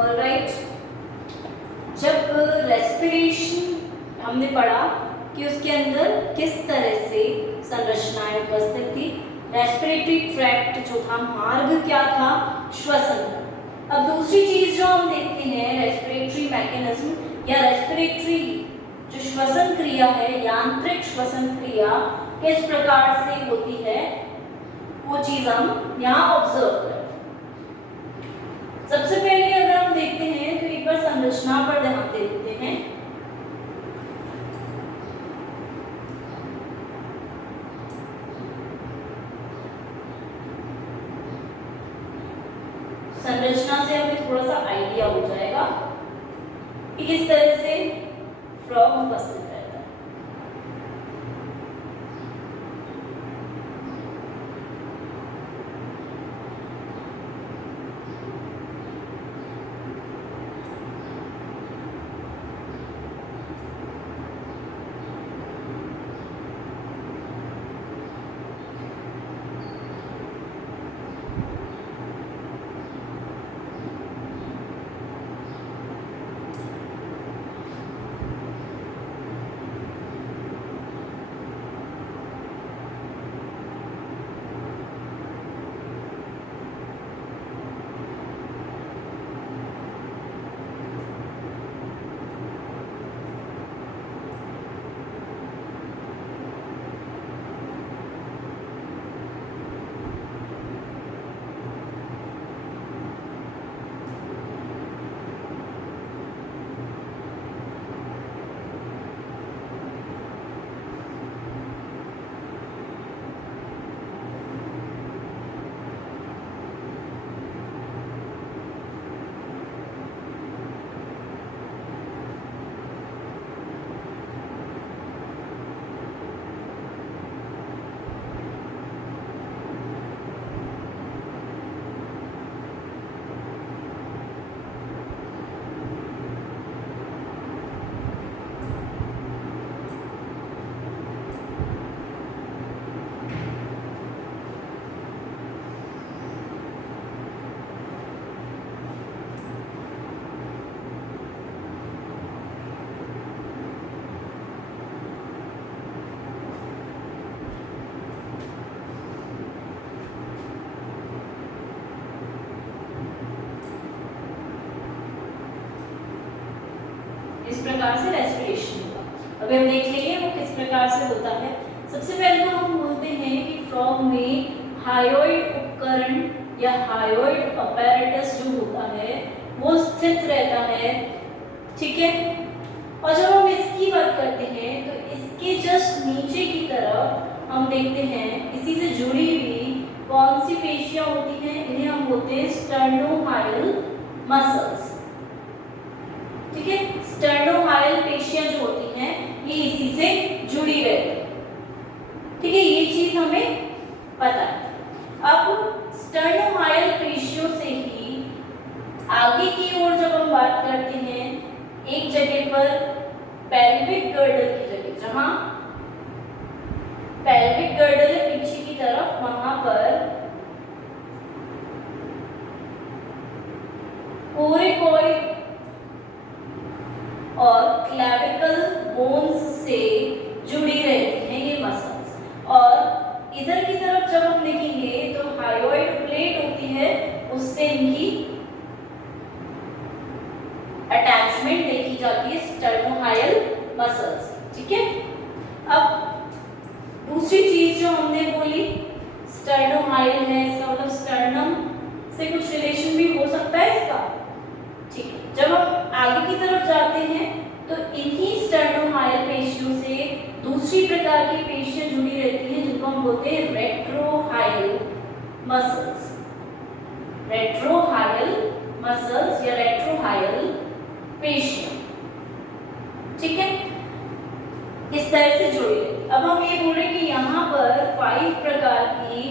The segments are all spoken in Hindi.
ऑलराइट, जब रेस्पिरेशन हमने पढ़ा कि उसके अंदर किस तरह से संरचनाएं उपस्थित थी। रेस्पिरेटरी ट्रैक्ट जो था, मार्ग क्या था, श्वसन। अब दूसरी चीज जो हम देखते हैं, रेस्पिरेटरी मैकेनिज्म या रेस्पिरेटरी जो श्वसन क्रिया है, यांत्रिक श्वसन क्रिया किस प्रकार से होती है, वो चीज हम यहाँ ऑब्जर्व करें। सबसे पहले अगर हम देखते हैं तो एक बार संरचना पर ध्यान देते हैं। संरचना से हमें थोड़ा सा आइडिया हो जाएगा कि किस तरह से फ्रॉग उपस्थित रहता है। इस प्रकार से रेस्पिरेशन होगा। अभी हम देख लेंगे वो किस प्रकार से होता है। सबसे पहले तो हम बोलते हैं कि फ्रॉग में हायोइड उपकरण या हायोइड अपैरेटस जो होता है वो स्थित रहता है, ठीक है। और जब हम इसकी बात करते हैं तो इसके जस्ट नीचे की तरफ हम देखते हैं इसी से जुड़ी हुई कौन सी पेशियां होती हैं, इन्हें हम बोलते हैं स्टर्नोहाइल मसल्स, ठीक है। स्टर्नोहाइल पेशियां जो होती हैं ये इसी से जुड़ी रहती है, ठीक है। ये चीज हमें पता है। अब स्टर्नोहाइल पेशियों से ही आगे की ओर जब हम बात करते हैं, एक जगह पर पेल्विक गर्डल की जगह, जहां पेल्विक गर्डल है पीछे की तरफ, वहां पर कोरिकोइड और क्लेविकल बोन्स से जुड़ी रहती हैं ये मसल्स। और इधर की तरफ जब हम देखेंगे तो हायोइड प्लेट होती है, उससे इनकी अटैचमेंट देखी जाती है स्टर्नोहाइल मसल्स, ठीक है। अब दूसरी चीज जो हमने बोली स्टर्नोहाइल है, इसका मतलब स्टर्नम से कुछ रिलेशन भी हो सकता है इसका, ठीक है। जब हम आगे की तरफ जाते हैं तो इन्हीं स्टर्नोहाइल पेशियों से दूसरी प्रकार की पेशियां जुड़ी रहती हैं जिनको हम बोलते हैं रेट्रोहाइल मसल्स। रेट्रोहाइल मसल्स या रेट्रोहाइल पेशियां, ठीक है, इस तरह से जुड़ी रहती है। अब हम ये बोल रहे हैं कि यहाँ पर 5 प्रकार की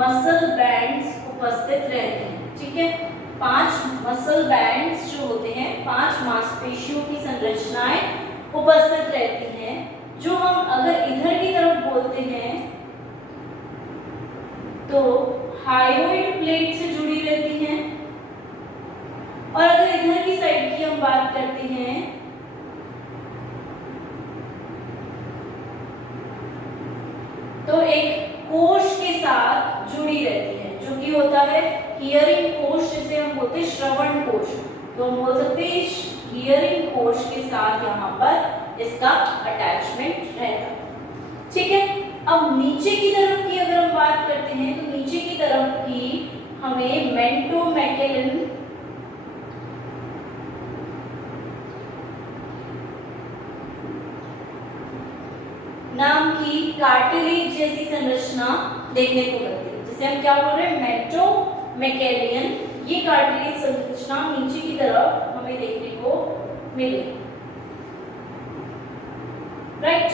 मसल बैंड्स उपस्थित रहते हैं, ठीक है। 5 मसल बैंड्स जो होते हैं, 5 मांसपेशियों की संरचनाएं उपस्थित रहती हैं, जो हम अगर इधर की तरफ बोलते हैं तो हायोइड प्लेट से जुड़ी रहती हैं, और अगर इधर की हम बात करते हैं तो एक कोश के साथ जुड़ी रहती है, जो कि होता है हियरिंग कोश, जिसे हम बोलते हैं श्रवण कोश। तो हम बोल सकते हैं हियरिंग कोश के साथ यहाँ पर इसका अटैचमेंट रहता है। ठीक है, अब नीचे की तरफ की अगर हम बात करते हैं तो नीचे की तरफ की हमें मेंटो मैकेलन नाम की कार्टिलेज जैसी संरचना देखने को मिलती है, जिसे हम क्या बोल रहे हैं, मेंटो मैकेलियन। ये कार्टिलेज संरचना नीचे की तरफ हमें देखने को मिले, राइट।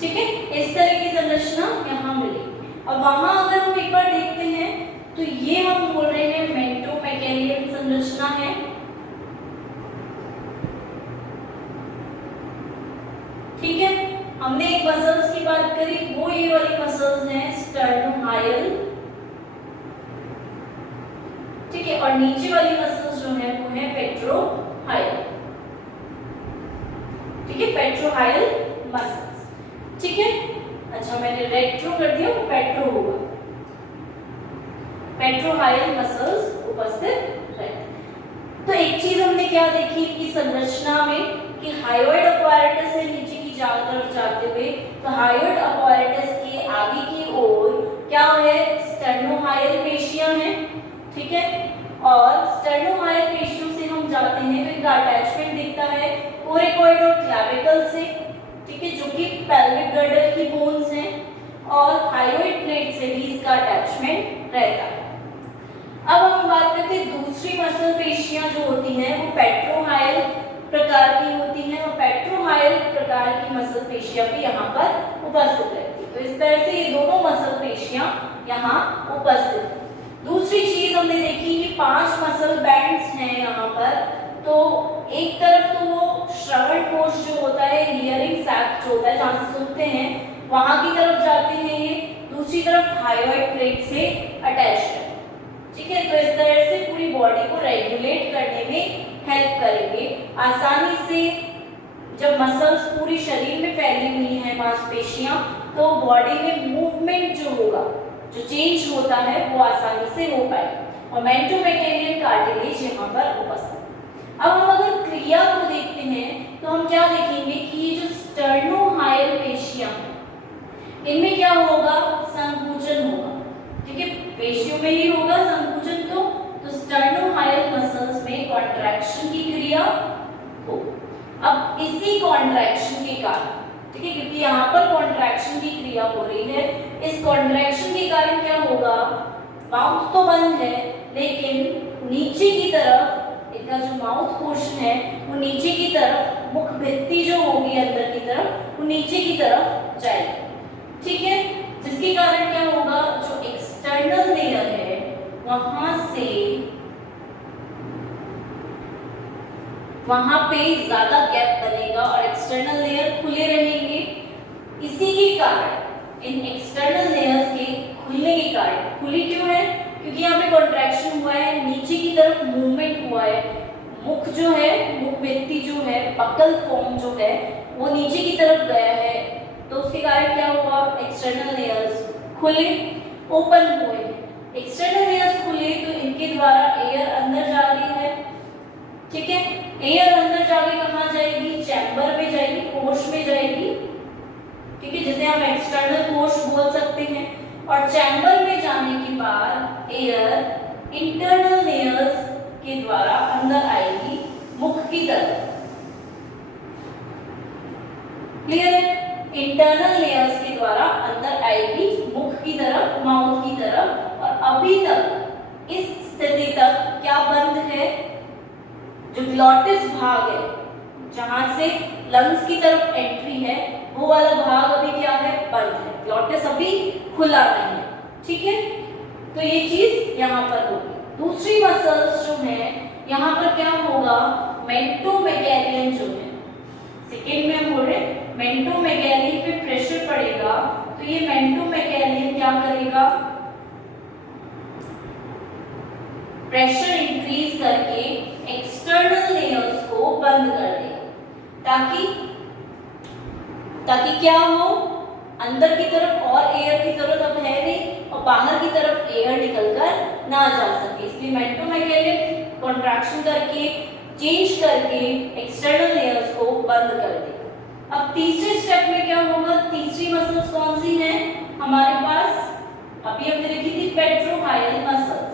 ठीक है, इस तरह की संरचना यहाँ मिलेगी। अब वहां अगर हम एक बार देखते हैं तो ये हम बोल रहे हैं मेंटो मैकेलियन संरचना है। ठीक है, हमने एक मसल्स की बात करी, वो ये वाली मसल्स हैं स्टर्नोहायल। ठीक है, और नीचे वाली मसल्स जो है वो है पेट्रोहायल। ठीक है, पेट्रोहायल मसल्स। ठीक है, अच्छा मैंने रेट्रो कर दिया, वो पेट्रो होगा। पेट्रोहायल मसल्स उपस्थित रहते हैं। तो एक चीज हमने क्या देखी कि संरचना में कि हायोइड अपैरेटस से नीचे की तरफ जाते हुए, तो हायोइड अपैरेटस के आगे की ओर क्या है, स्टर्नोहायल पेशियां हैं। ठीक है, और स्टर्नोहायल पेशियों से हम जाते हैं तो इनका अटैचमेंट दिखता है कोरिकोइड और क्लैविकल से। ठीक है, जो कि पेल्विक गर्डल की बोन्स हैं, और हायोइड प्लेट से भी इसका अटैचमेंट रहता है। अब हम बात करते हैं दूसरी मसल पेशियां जो होती हैं वो पेट्रोहायल प्रकार की होती हैं, और पेट्रोहायल प्रकार की मसल पेशियां भी यहाँ पर उपस्थित रहती है। तो इस तरह से ये दोनों मसल पेशियां यहाँ उपस्थित हैं। दूसरी चीज हमने देखी कि 5 मसल बैंड्स हैं यहाँ पर। तो एक तरफ तो वो श्रवण कोश जो होता है, हियरिंग सैक जो होता है जहाँ से सुनते हैं, वहां की तरफ जाते हैं ये, दूसरी तरफ हायोइड प्लेट से अटैच है। ठीक है, तो इस तरह से पूरी बॉडी को रेगुलेट करने में हेल्प करेंगे। आसानी से जब मसल्स पूरी शरीर में फैली हुई हैं मांसपेशियां, तो बॉडी में मूवमेंट जो होगा, जो चेंज होता है वो आसानी से हो पाएगा। और मेंटो मैकेलियन कार्टिलेज यहाँ पर उपस्थित। अब हम अगर क्रिया को देखते हैं तो हम क्या देखेंगे कि ये जो स्टर्नोहायल पेशियां हैं, इनमें क्या होगा, संकुचन होगा। ठीक है, पेशियों में ही होगा संकुचन। तो स्टर्नोहायल मसल्स में कॉन्ट्रैक्शन की क्रिया हो। अब इसी कॉन्ट्रैक्शन के कारण, ठीक है, क्योंकि यहाँ पर कॉन्ट्रैक्शन की क्रिया हो रही है, इस कॉन्ट्रैक्शन के कारण क्या होगा, माउथ तो बंद है लेकिन नीचे की तरफ इनका जो माउथ पोर्शन है वो नीचे की तरफ, मुख भित्ति जो होगी अंदर की तरफ, वो नीचे की तरफ जाएगी। ठीक है, जिसके कारण क्या होगा, जो एक्सटर्नल लेयर है वहां पे ज्यादा गैप बनेगा और एक्सटर्नल लेयर खुले रहेंगे। इसी के कारण, इन एक्सटर्नल लेयर्स के खुलने के कारण, खुली क्यों है, क्योंकि यहाँ पे कॉन्ट्रैक्शन हुआ है, नीचे की तरफ मूवमेंट हुआ है, मुख जो है, मुख भित्ति जो है, बकल फॉर्म जो है वो नीचे की तरफ गया है, तो उसके कारण क्या हुआ, एक्सटर्नल लेयर्स खुले, ओपन हुए। एक्सटर्नल लेयर्स खुले तो इनके द्वारा एयर अंदर जा रही है। ठीक है, एयर अंदर जाके कहाँ जाएगी, चैम्बर में जाएगी, कोश में जाएगी। ठीक है, जिसे हम एक्सटर्नल कोश बोल सकते हैं। और चैम्बर में जाने के बाद एयर इंटरनल लेयर्स के द्वारा अंदर आएगी मुख की तरफ। क्लियर है, इंटरनल लेयर्स के द्वारा अंदर आएगी मुख की तरफ, माउथ की तरफ। और अभी तक इस स्थिति तक क्या बंद है, जो ग्लॉटिस भाग है जहां से लंग्स की तरफ एंट्री है, वो वाला भाग अभी क्या है, बंद है, ग्लॉटिस अभी खुला नहीं है। ठीक है, तो ये चीज यहाँ पर होगी। दूसरी मसल्स जो है यहाँ पर क्या होगा, मेंटो मैकेलियन जो है, सेकेंड में हम बोल रहे हैं मेंटो मैकेलियन पे प्रेशर पड़ेगा, तो ये मेंटो मैकेलियन क्या करेगा, प्रेशर इंक्रीज करके एक्सटर्नल लेयर्स को बंद कर देगा, ताकि क्या हो, अंदर की तरफ और एयर की जरूरत अब है नहीं और बाहर की तरफ एयर निकलकर ना जा सके। इसलिए मेंटोमेकेनिक कॉन्ट्रैक्शन करके चेंज करके एक्सटर्नल लेयर्स को बंद कर देगा। अब तीसरे स्टेप में क्या होगा, तीसरी मसल्स कौन सी है हमारे पास, अभी हमने लिखी थी पेट्रोहाइल मसल्स।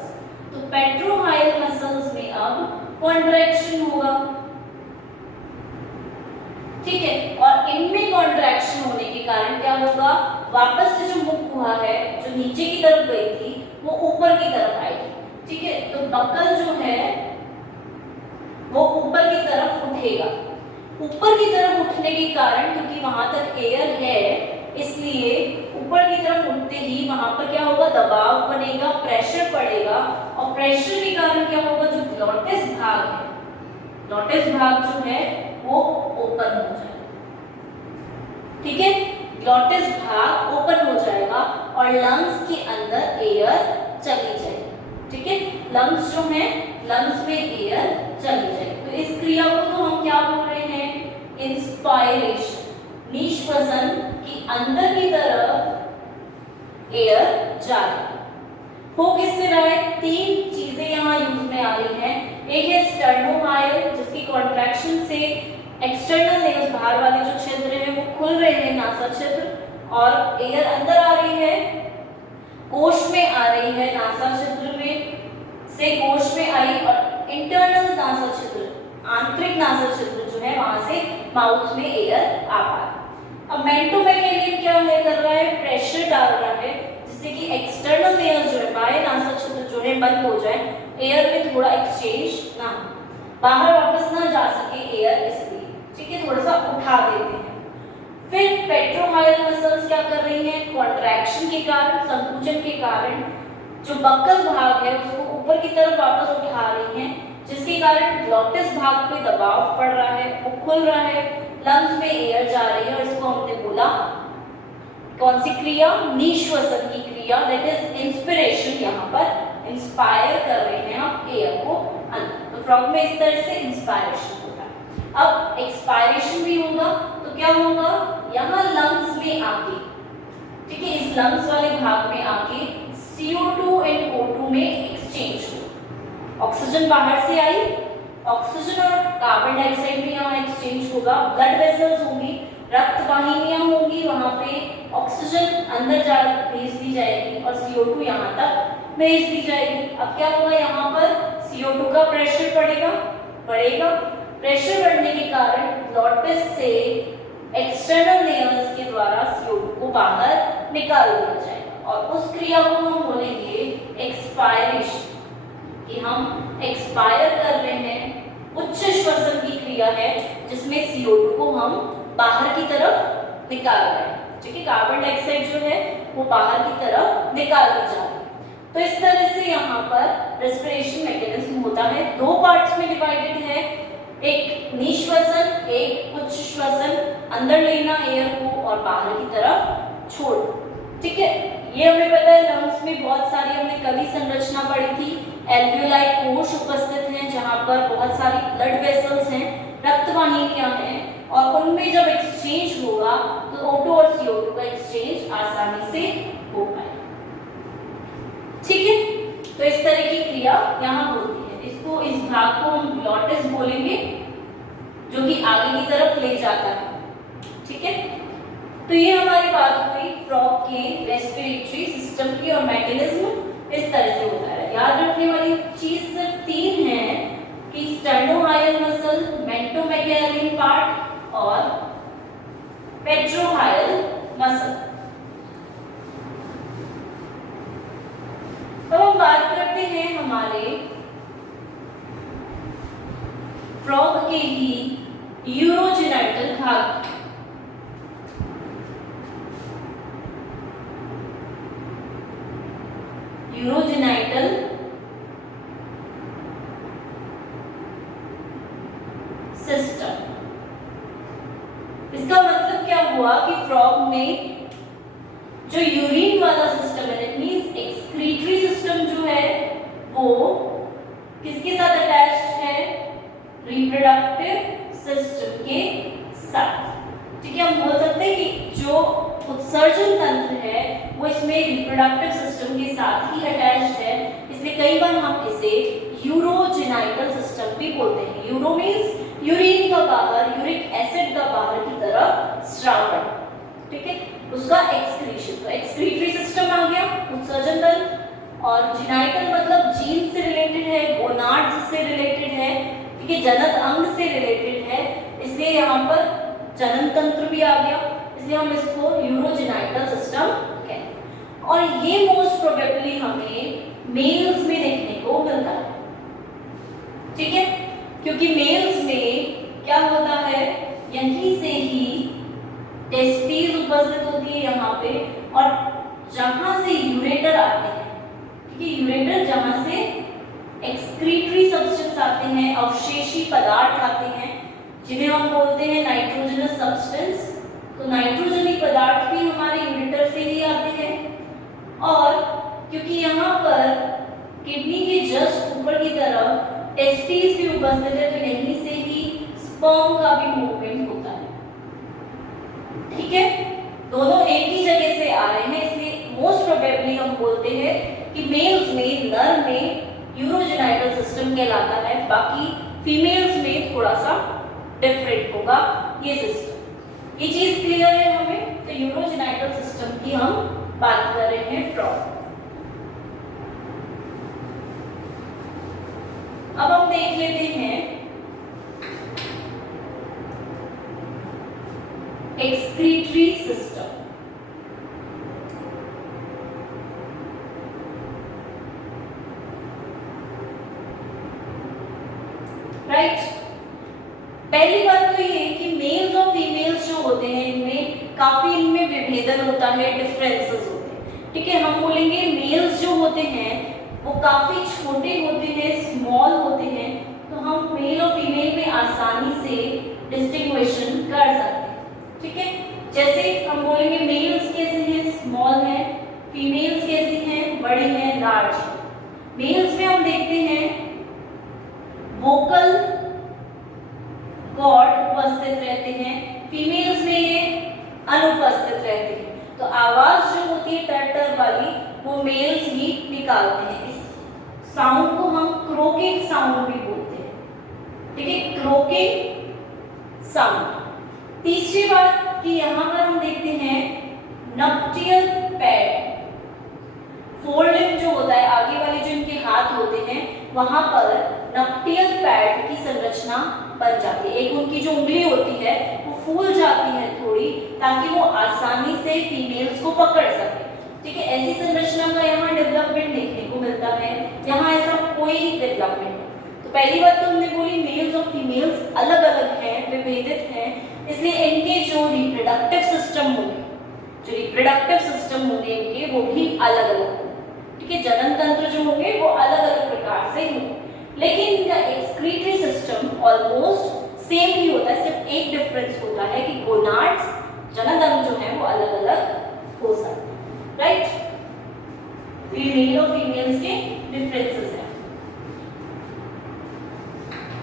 तो पेट्रोहाइल मसल्स में अब कॉन्ट्रैक्शन होगा, ठीक है, और इनमें कॉन्ट्रैक्शन होने के कारण क्या होगा, वापस से जो मुख हुआ है जो नीचे की तरफ गई थी वो ऊपर की तरफ आएगी, ठीक है। तो बक्कल जो है वो ऊपर की तरफ उठेगा। ऊपर की तरफ उठने के कारण, क्योंकि वहां तक एयर है, इसलिए ऊपर की तरफ उठते ही वहां पर क्या होगा, दबाव बनेगा, प्रेशर पड़ेगा और प्रेशर के कारण क्या होगा, जो ग्लॉटिस भाग है, ग्लॉटिस भाग जो है वो ओपन हो जाएगा, ठीक है, ग्लॉटिस भाग ओपन हो जाएगा और लंग्स के अंदर एयर चली जाएगी, ठीक है। लंग्स जो है, लंग्स में एयर चली जाएगी। तो इस क्रिया को तो हम क्या बोल रहे हैं, इंस्पायरेशन, निश्वसन की अंदर की तरफ एयर जा रही है। हो किससे रहा है, तीन चीजें यहाँ यूज में आ रही हैं। एक है स्टर्नोमायल, जिसकी कॉन्ट्रैक्शन से एक्सटर्नल लेयर्स, बाहर वाले जो क्षेत्र है वो खुल रहे हैं, नासा क्षेत्र, और एयर अंदर आ रही है, कोश में आ रही है, नासा क्षेत्र में से कोश में आई, और इंटरनल नासा क्षेत्र, आंतरिक नासा क्षेत्र जो है वहां से माउथ में एयर आ पा रहा है। अब मेंटोमेकेनियन क्या है, कर रहा है, प्रेशर डाल रहा है जिससे कि एक्सटर्नल लेयर्स जो है, बाह्य नासा क्षेत्र जो है बंद हो जाए, एयर में थोड़ा एक्सचेंज ना हो, बाहर वापस ना जा सके एयर, इसलिए, ठीक है, थोड़ा सा उठा देते हैं। फिर पेट्रोहाइल मसल्स क्या कर रही हैं, कॉन्ट्रैक्शन के कारण, संकुचन के कारण जो बक्कल भाग है उसको ऊपर की तरफ वापस उठा रही हैं, जिसके कारण ग्लॉटिस भाग पे दबाव पड़ रहा है, वो खुल रहा है, लंग्स में एयर जा रही है, और इसको हमने बोला कौन सी क्रिया, निश्वसन की क्रिया, दैट इज इंस्पिरेशन। यहाँ पर इंस्पायर कर रहे हैं आप एयर को अंदर, तो फ्रॉग में इस तरह से इंस्पायरेशन होता है। अब एक्सपायरेशन भी होगा, तो क्या होगा, यहाँ लंग्स में आके, ठीक है, इस लंग्स वाले भाग में आके CO2 एंड O2 में एक्सचेंज हो, ऑक्सीजन बाहर से आई, ऑक्सीजन और कार्बन डाइऑक्साइड भी यहाँ एक्सचेंज होगा, ब्लड वेसल्स होंगी, रक्त वाहिनियां होंगी, वहां पे ऑक्सीजन अंदर जा भेज दी जाएगी और CO2 यहाँ तक भेज दी जाएगी। अब क्या होगा, यहाँ पर CO2 का प्रेशर बढ़ेगा, प्रेशर बढ़ने के कारण ग्लॉटिस से एक्सटर्नल लेयर्स के द्वारा CO2 को बाहर निकाल दिया जाएगा, और उस क्रिया को हम बोलेंगे एक्सपायरेशन, कि हम एक्सपायर कर रहे हैं, उच्च श्वसन की क्रिया है जिसमें CO2 को हम बाहर की तरफ निकाल रहे हैं, ठीक है, कार्बन डाइऑक्साइड जो है वो बाहर की तरफ निकाल दी जा रही है। तो इस तरह से यहाँ पर रेस्पिरेशन मैकेनिज्म होता है, दो पार्ट्स में डिवाइडेड है, एक निश्वसन, एक उच्च श्वसन, अंदर लेना एयर को और बाहर की तरफ छोड़, ठीक है। ये हमें पता है, लंग्स में बहुत सारी हमने कभी संरचना पढ़ी थी, एल्वियोलाई कोश उपस्थित हैं जहां पर बहुत सारी ब्लड वेसल्स हैं, रक्त वाहिनियां हैं, और उनमें जब एक्सचेंज होगा तो O2 और CO2 का एक्सचेंज आसानी से हो पाएगा, ठीक है। तो इस तरह की क्रिया यहाँ होती है, इसको, इस भाग को हम ग्लॉटिस बोलेंगे, जो कि आगे की तरफ ले जाता है, ठीक है। तो ये हमारी बात हुई फ्रॉग के रेस्पिरेटरी सिस्टम की, और मैकेनिज्म इस तरह से होता है। याद रखने वाली चीज सिर्फ तीन है कि स्टर्नोहाइल मसल, मेंटोमेकेनियन पार्ट और पेट्रोहाइल मसल। अब हम बात करते हैं हमारे फ्रॉग के ही यूरोजेनाइटल भाग। यूरोजेनाइटल सिस्टम, इसका मतलब क्या हुआ कि फ्रॉग में जो यूरिन वाला सिस्टम है, दैट मींस एक्सक्रीटरी सिस्टम जो है वो रिप्रोडक्टिव सिस्टम के साथ ही अटैच्ड है, इसलिए कई बार हम इसे यूरोजेनाइटल सिस्टम भी बोलते हैं। यूरो मींस यूरिन का बाहर, यूरिक एसिड का बाहर की तरफ स्राव है, ठीक है, उसका एक्सक्रीशन। तो एक्सक्रीटरी सिस्टम आ गया, उत्सर्जन तंत्र, और जेनाइटल मतलब जीन से रिलेटेड है, गोनाड्स से रिलेटेड है, ठीक है, जनक अंग से रिलेटेड है, इसलिए यहाँ पर जनन तंत्र भी आ गया, इसलिए हम इसको यूरोजेनाइटल सिस्टम कहते हैं। और ये मोस्ट प्रोबेबली हमें मेल्स में देखने को मिलता है, ठीक है, क्योंकि मेल्स में क्या होता है, यहीं से ही टेस्टिस उपस्थित होती है यहाँ पे, और जहां से यूरेटर आते हैं, ठीक है, यूरेटर जहां से एक्सक्रीटरी सब्सटेंस आते हैं, अवशेषी पदार्थ आते हैं, जिन्हें हम बोलते हैं नाइट्रोजनस सब्सटेंस। तो नाइट्रोजनी पदार्थ भी हमारे यूरेटर से ही आते हैं, और क्योंकि यहाँ पर किडनी के जस्ट ऊपर की तरफ टेस्टिस भी उपस्थित है, तो यहीं से ही स्पर्म का भी मूवमेंट होता है, ठीक है, दोनों एक ही जगह से आ रहे हैं, इसलिए मोस्ट प्रोबेबली हम बोलते हैं कि मेल्स में, नर में यूरोजेनाइटल सिस्टम कहलाता है, बाकी फीमेल्स में थोड़ा सा डिफरेंट होगा ये सिस्टम। ये चीज क्लियर है हमें? तो यूरोजेनाइटल सिस्टम की हम बात कर रहे हैं फ्रॉम। अब हम देख लेते हैं एक्सक्रीटरी सिस्टम। राइट, पहली बात तो ये कि मेल्स और फीमेल्स जो होते हैं इनमें काफी इनमें विभेदन होता है, डिफरेंसेस होते हैं, ठीक है। हम बोलेंगे मेल्स जो होते हैं वो काफी छोटे होते हैं, स्मॉल होते हैं, तो हम मेल और फीमेल में आसानी से डिस्टिंग्विशन कर सकते हैं, ठीक है। जैसे हम बोलेंगे मेल्स कैसे हैं, स्मॉल है, फीमेल्स कैसी हैं, बड़ी हैं, लार्ज है। मेल्स में हम देखते हैं वोकल कॉर्ड उपस्थित रहते हैं, फीमेल्स में ये अनुपस्थित रहते हैं। तो आवाज जो होती है टर वाली वो मेल्स ही निकालते हैं। इस साउंड को हम क्रोकिंग साउंड भी बोलते हैं, ठीक है, क्रोकिंग साउंड। तीसरी बात कि यहाँ पर हम देखते हैं नक्टियल पैड, फोरलिप जो होता है, आगे वाले जो इनके हाथ होते हैं वहां पर नक्टियल पैड की संरचना बन जाती है। एक उनकी जो उंगली होती है वो फूल जाती है थोड़ी, ताकि वो आसानी से फीमेल्स को पकड़ सके, ठीक है। ऐसी संरचना का यहाँ डेवलपमेंट देखने को मिलता है, यहाँ ऐसा कोई डेवलपमेंट नहीं। तो पहली बात तो हमने बोली मेल्स और फीमेल्स अलग अलग हैं, विभेदित हैं, इसलिए इनके जो रिप्रोडक्टिव सिस्टम होंगे इनके वो भी अलग अलग होंगे, ठीक है। जनन तंत्र जो होंगे वो अलग अलग प्रकार से होंगे, लेकिन इनका एक्सक्रीटरी सिस्टम ऑलमोस्ट सेम ही होता है। सिर्फ एक डिफरेंस होता है कि गोनाड्स, जनन अंग जो है वो अलग अलग हो सकते हैं, राइट। मेल और फीमेल्स के डिफरेंसेस हैं।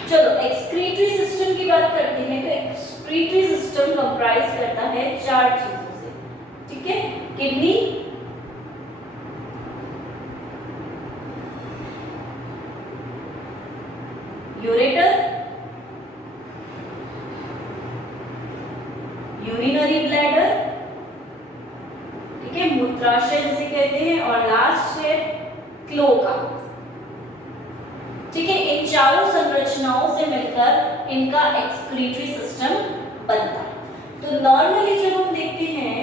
चलो एक्सक्रीटरी सिस्टम की बात करते हैं। तो एक्सक्रीटरी सिस्टम कंप्राइज करता है 4 चीजों से, ठीक है। किडनी, यूरेटर, यूरिनरी ब्लैडर, ठीक है, मूत्राशय जिसे कहते हैं, और लास्ट है क्लोका, ठीक है। इन चारों संरचनाओं से मिलकर इनका एक्सक्रीटरी सिस्टम बनता है। तो नॉर्मली जब हम देखते हैं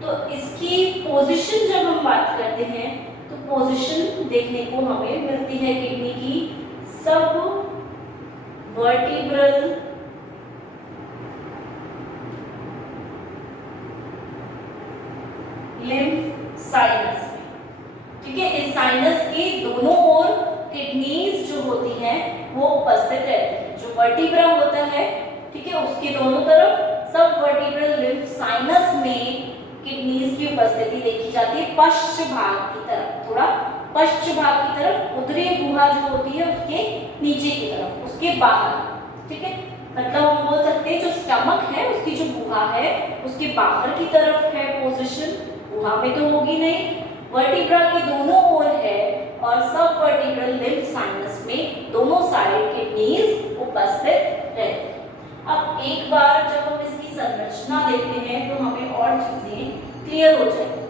तो इसकी पोजीशन जब हम बात करते हैं तो पोजीशन देखने को हमें मिलती है किडनी की सब वर्टिब्रल लिम्फ साइनस में, ठीक है। इस साइनस के दोनों ओर किडनीज जो होती हैं वो उपस्थित रहती है। जो वर्टिब्रा होता है, ठीक है, उसके दोनों तरफ सब वर्टिब्रल लिम्फ साइनस में किडनीज की उपस्थिति देखी जाती है। पश्च भाग की तरफ, थोड़ा पश्च भाग की तरफ, उदरी गुहा जो होती है उसके नीचे की तरफ, उसके बाहर, ठीक है। मतलब हम बोल सकते हैं जो स्टमक है उसकी जो गुहा है उसके बाहर की तरफ है पोजीशन, गुहा में तो होगी नहीं, वर्टिब्रा के दोनों ओर है और सब वर्टिब्रल लिम्फ साइनस में दोनों साइड किडनीज उपस्थित रहते हैं। अब एक बार जब हम इसकी संरचना देखते हैं तो हमें और चीजें क्लियर हो जाएंगी।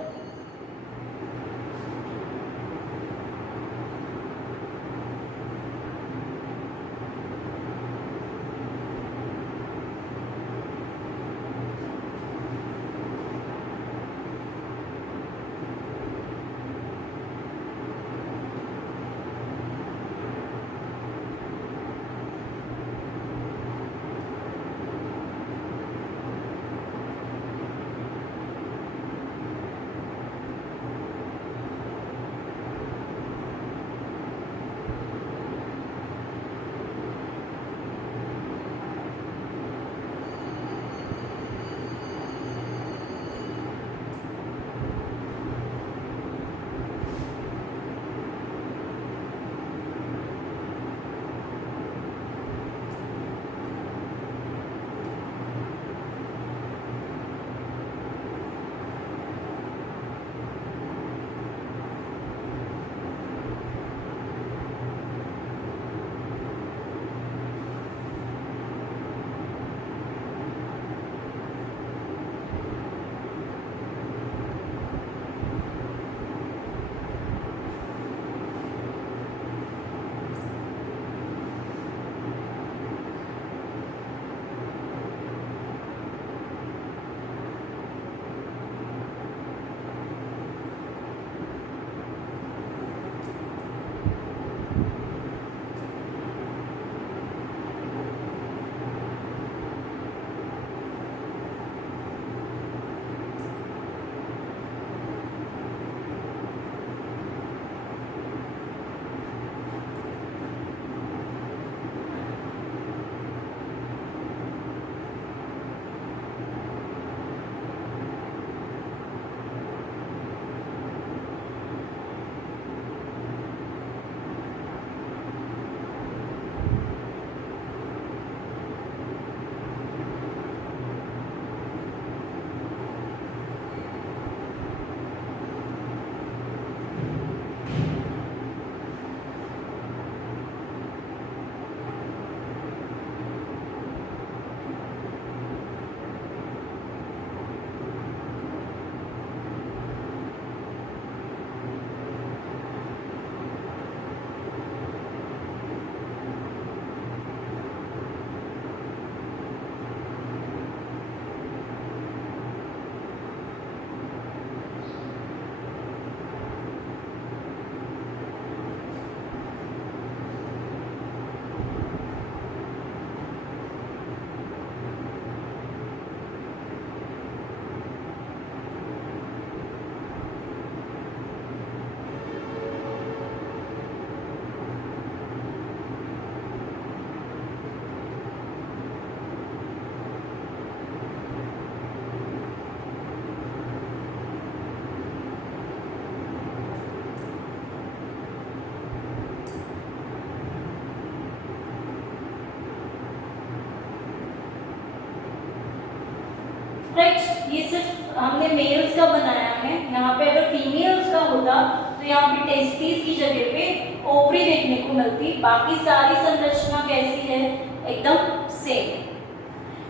राइट, ये सिर्फ हमने मेल्स का बनाया है। यहाँ पे अगर फीमेल्स का होता तो यहाँ पे टेस्टिस की जगह पे ओवरी देखने को मिलती। बाकी सारी संरचना कैसी है, एकदम सेम।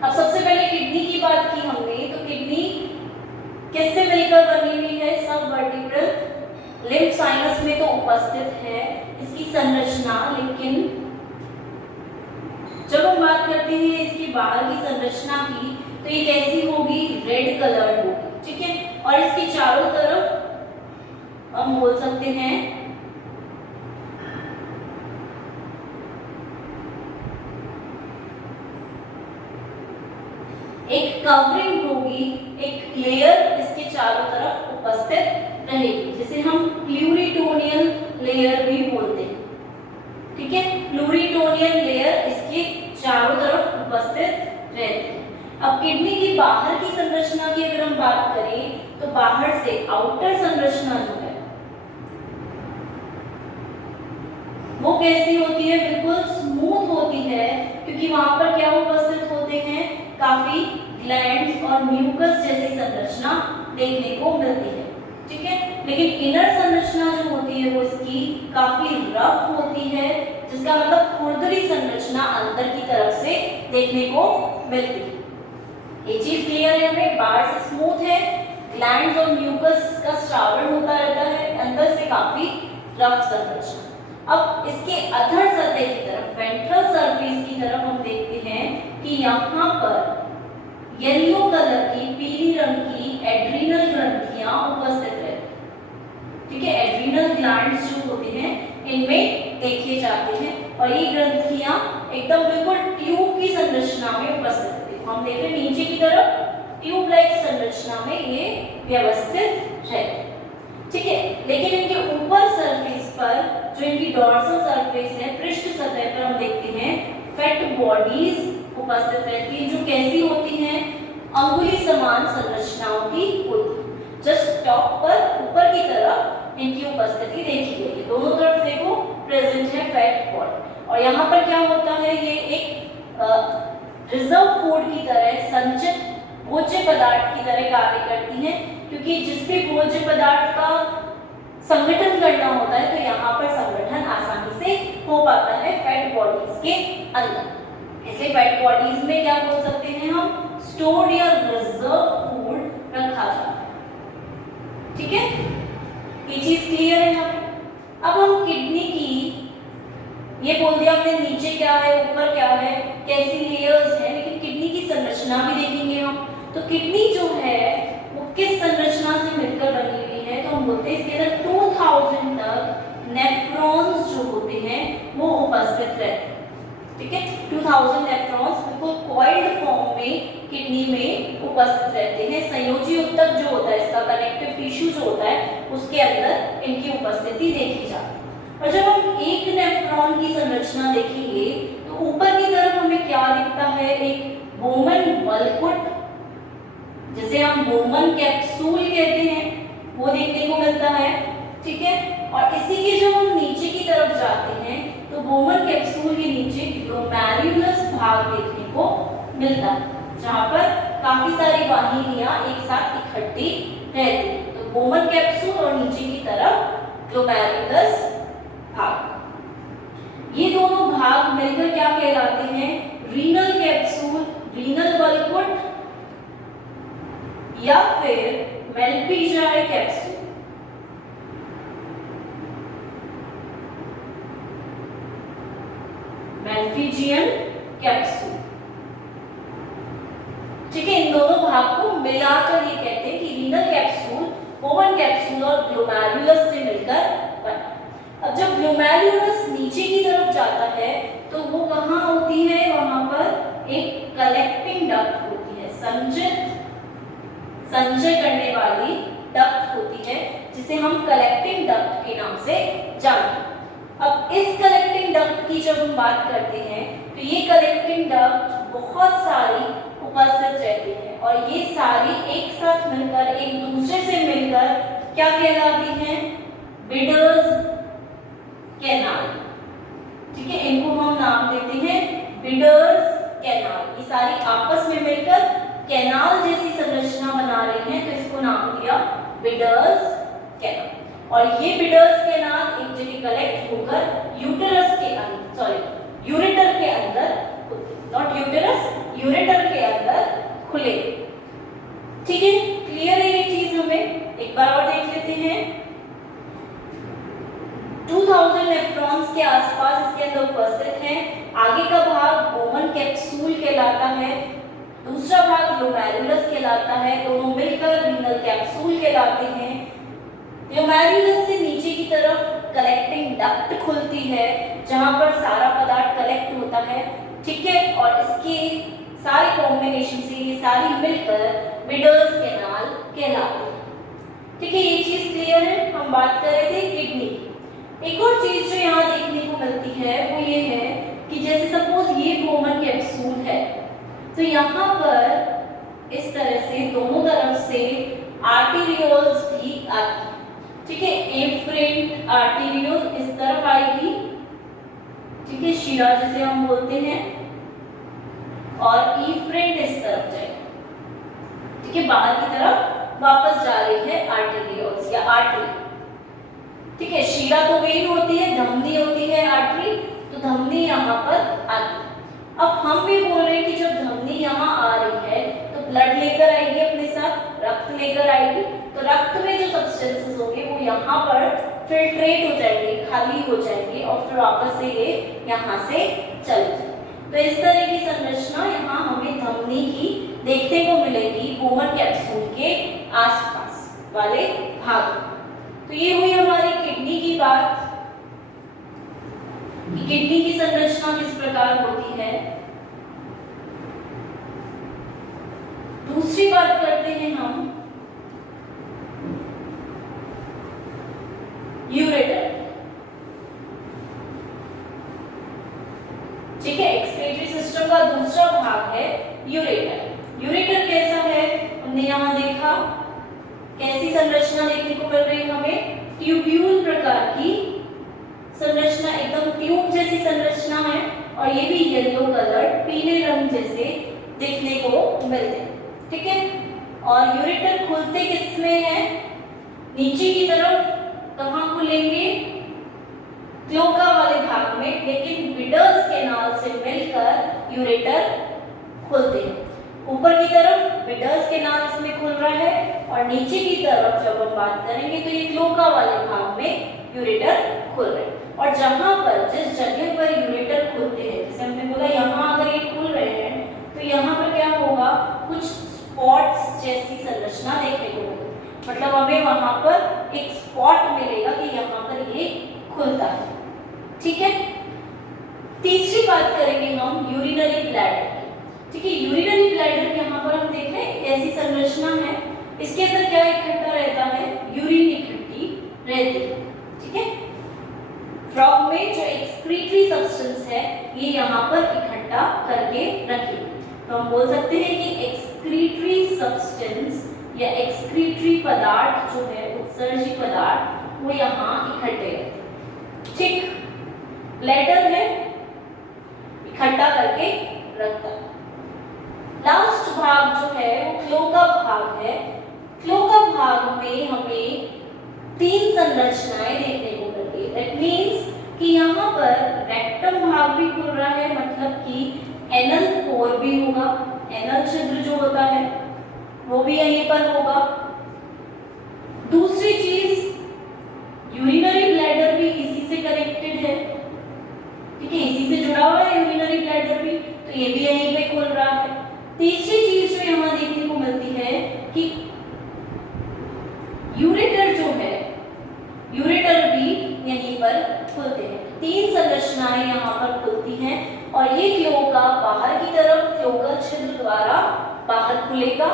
अब सबसे पहले किडनी की बात की हमने, तो किडनी किससे मिलकर बनी हुई है, सब वर्टिब्रल लिम्फ साइनस में तो उपस्थित है इसकी संरचना। लेकिन जब हम बात करते हैं इसकी बाहर की संरचना की, तो ये कैसी होगी, रेड कलर होगी, ठीक है। और इसके चारों तरफ हम बोल सकते हैं एक कवरिंग होगी, एक लेयर इसके चारों तरफ उपस्थित रहेगी, जिसे हम प्लूरिटोनियल लेयर भी बोलते हैं, ठीक है। प्लूरिटोनियल लेयर इसके चारों तरफ उपस्थित रहती है। अब किडनी की बाहर की संरचना की अगर हम बात करें, तो बाहर से आउटर संरचना जो है वो कैसी होती है, बिल्कुल स्मूथ होती है, क्योंकि वहां पर क्या उपस्थित होते हैं, काफी ग्लैंड्स और म्यूकस जैसी संरचना देखने को मिलती है, ठीक है। लेकिन इनर संरचना जो होती है वो इसकी काफी रफ होती है, जिसका मतलब खुरदरी संरचना अंदर की तरफ से देखने को मिलती है। एक चीज क्लियर है हमें, बाहर से स्मूथ है, ग्लैंड्स और म्यूकस का श्रावण होता रहता है, अंदर से काफी रफ संरचना। अब इसके अधर सतह की तरफ, वेंट्रल सरफेस की तरफ हम देखते हैं कि यहाँ पर येलो कलर की, पीली रंग की एड्रीनल ग्रंथियां उपस्थित रहती हैं। ठीक है, एड्रीनल ग्लैंड्स जो होते हैं इनमें देखे जाते हैं और ये ग्रंथियां एकदम बिल्कुल ट्यूब की संरचना में उपस्थित रहती हैं। हम देख रहे हैं नीचे की तरफ ट्यूब लाइक संरचना में ये व्यवस्थित रहते हैं। ठीक है, लेकिन इनके ऊपर सरफेस पर जो इनकी डॉर्सल सरफेस है, पृष्ठ सतह पर हम देखते हैं फैट बॉडीज उपस्थित रहती है, जो कैसी होती हैं, अंगुली समान संरचनाओं की होती है। जस्ट टॉप पर ऊपर की तरफ इनकी उपस्थिति देखी गई है, दोनों तरफ देखो प्रेजेंट है फैट बॉडी। और यहाँ पर क्या होता है, ये एक रिजर्व फूड की तरह, संचित भोज्य पदार्थ की तरह कार्य करती हैं, क्योंकि जिस भी भोज्य पदार्थ का संगठन करना होता है तो यहाँ पर संगठन आसानी से हो पाता है फैट बॉडीज के अंदर। इसलिए फैट बॉडीज में क्या बोल सकते हैं हम, स्टोर्ड या रिजर्व फूड रखा जाता है। ठीक है, ये चीज क्लियर है हमें। अब हम किडनी की, ये बोल दिया हमने नीचे क्या है, ऊपर क्या है, कैसी लेयर्स है, लेकिन किडनी की संरचना भी देखेंगे हम। तो किडनी जो है वो किस संरचना से मिलकर बनी हुई है, तो हम बोलते हैं इसके अंदर 2000 तक नेफ्रॉन्स जो होते हैं वो उपस्थित रहते हैं। ठीक है, 2000 नेफ्रॉन्स बिल्कुल कॉइल्ड फॉर्म में किडनी में उपस्थित रहते हैं। संयोजी ऊतक जो होता है, इसका कनेक्टिव टिश्यू जो होता है, उसके अंदर इनकी उपस्थिति देखी जाती है। और जब हम एक नेफ्रॉन की संरचना देखेंगे तो ऊपर की तरफ हमें क्या दिखता है, एक बोमन वलकुट, जिसे हम बोमन कैप्सूल कहते हैं, वो देखने को मिलता है। ठीक है, और इसी के जब हम नीचे की तरफ जाते हैं तो बोमन कैप्सूल के नीचे ग्लोमेरुलस भाग देखने को मिलता है, जहाँ पर काफी सारी वाहिनियां एक साथ इकट्ठी रहती हैं। तो बोमन कैप्सूल और नीचे की तरफ ग्लोमेरुलस भाग, ये दोनों भाग मिलकर क्या कहलाते हैं, रीनल कैप्सूल, रीनल वलकुट या फिर मेल्पिजियाई कैप्सूल। मेल्पिजियन कैप्सूल। ठीक है, इन दोनों भाग को मिलाकर ये कहते हैं कि रीनल कैप्सूल बोमन कैप्सूल और ग्लोमेरुलस से मिलकर बना। अब जब ग्लोमेरुलस नीचे की तरफ जाता है तो वो कहाँ होती है, वहां पर एक कलेक्टिंग डक्ट होती है, संचय करने वाली डक्ट होती है, जिसे हम कलेक्टिंग डक्ट के नाम से जानते हैं। अब इस कलेक्टिंग डक्ट की जब हम बात करते हैं तो ये कलेक्टिंग डक्ट बहुत सारी उपस्थित रहती है और ये सारी एक साथ मिलकर, एक दूसरे से मिलकर क्या कहलाती हैं, बिडर्स कैनाल। ठीक है, इनको हम नाम देते हैं बिडर्स कैनाल। ये सारी आपस में मिलकर कैनाल जैसी संरचना बना रही हैं, तो इसको नाम दिया बिडर्स कैनाल। और ये बिडर्स कैनाल एक जगह कलेक्ट होकर यूटेरस के अंदर, सॉरी यूरेटर के अंदर, नॉट यूटेरस, यूरेटर के अंदर खुले। ठीक है, क्लियर है ये चीज, हमें एक बार और देख लेते हैं। 2000 नेफ्रॉन्स के आसपास इसके अंदर उपस्थित हैं। आगे का भाग बोमन कैप्सूल कहलाता है, दूसरा भाग ग्लोमेरुलस कहलाता है, दोनों मिलकर रीनल कैप्सूल कहलाते हैं। ग्लोमेरुलस से नीचे की तरफ कलेक्टिंग डक्ट खुलती है, जहां पर सारा पदार्थ कलेक्ट होता है। ठीक है, और इसके सारे कॉम्बिनेशन से ये सारी मिलकर बिडर्स कैनाल कहलाते हैं। ठीक है, ये चीज क्लियर है। हम बात कर रहे थे किडनी की। एक और चीज जो यहाँ देखने को मिलती है वो ये है कि जैसे सपोज ये बोमन कैप्सूल है, तो यहाँ पर इस तरह से दोनों तरफ से आर्टेरियोल्स भी आती है। ठीक है, एफरेंट आर्टेरियोल इस तरफ आएगी, ठीक है, शिरा जिसे हम बोलते हैं, और इफरेंट इस तरफ जाएगी। ठीक है, बाहर की तरफ वापस जा रही है आर्टेरियोल्स या आर्टरी। ठीक है, शिरा तो वेन होती है, धमनी होती है आर्टरी, तो धमनी यहाँ पर आती है। अब हम भी बोल रहे हैं कि जब धमनी यहाँ आ रही है तो ब्लड लेकर आएगी अपने साथ, रक्त लेकर आएगी, तो रक्त में जो सब्सटेंसेस होंगे वो यहाँ पर फिल्ट्रेट हो जाएंगे, खाली हो जाएंगे और फिर वापस से ये यहाँ से चले जाएंगे। तो इस तरह की संरचना यहाँ हमें धमनी की देखने को मिलेगी बोमन कैप्सूल के आसपास वाले भाग। तो ये हुई हमारी किडनी की बात कि किडनी की संरचना किस प्रकार होती है। दूसरी बात करते हैं हम यूरेटर। ठीक है, एक्सक्रीटरी सिस्टम का दूसरा भाग है यूरेटर। यूरेटर कैसा है, हमने यहाँ देखा कैसी संरचना देखने को मिल रही है हमें, ट्यूब्यूल प्रकार की संरचना, एकदम ट्यूब जैसी संरचना है और ये भी येलो कलर, पीले रंग जैसे देखने को मिलते हैं। ठीक है, और यूरेटर खुलते किसमें है, नीचे की तरफ कहाँ खुलेंगे, क्लोका वाले भाग में, लेकिन विडर्स कैनाल से मिलकर यूरेटर खुलते हैं। ऊपर की तरफ विडर्स कैनाल इसमें खुल रहा है और नीचे की तरफ जब हम बात करेंगे तो ये क्लोका वाले भाग में यूरेटर खुल रहे हैं। और जहां पर, जिस जगह पर यूरेटर खुलते हैं, जैसे हमने बोला यहाँ अगर ये खुल रहे हैं तो यहाँ पर क्या होगा, कुछ स्पॉट्स जैसी संरचना देखने को मिलेगी, मतलब हमें वहां पर एक स्पॉट मिलेगा कि यहाँ पर ये खुलता है। ठीक है, तीसरी बात करेंगे हम यूरिनरी ब्लैडर की। ठीक है, यूरिनरी ब्लैडर यहाँ पर हम देख रहे हैं ऐसी संरचना है, इसके अंदर क्या इकट्ठा रहता है, यूरिन इकट्ठी रहती है। ठीक है, फ्रॉग में जो एक्सक्रीटरी सब्सटेंस है ये यहाँ पर इकट्ठा करके रखेगी। तो हम बोल सकते हैं कि एक्सक्रीटरी सब्सटेंस या एक्सक्रीटरी पदार्थ जो है, उत्सर्जी पदार्थ, वो यहाँ इकट्ठे रहते हैं। ठीक, ब्लैडर है, इकट्ठा करके रखता है। लास्ट भाग जो है वो क्लोका भाग है। क्लोका भाग में हमें तीन संरचनाएं देखने को मिलती है। दैट मींस कि यहाँ पर रेक्टम भाग भी खुल रहा है, मतलब कि एनल पोर भी होगा, एनल छिद्र जो होता है वो भी यहीं पर होगा। दूसरी चीज, यूरिनरी ब्लैडर भी इसी से कनेक्टेड है। ठीक है, इसी से जुड़ा हुआ है यूरिनरी ब्लैडर भी, तो ये भी यहीं पे खुल रहा है। तीसरी चीज जो यहाँ देखने को मिलती है कि यूरेटर जो है, यूरेटर भी यहीं पर खुलते हैं। तीन संरचनाएं यहाँ पर खुलती हैं और ये क्लोका बाहर की तरफ क्लोकल छिद्र द्वारा बाहर खुलेगा।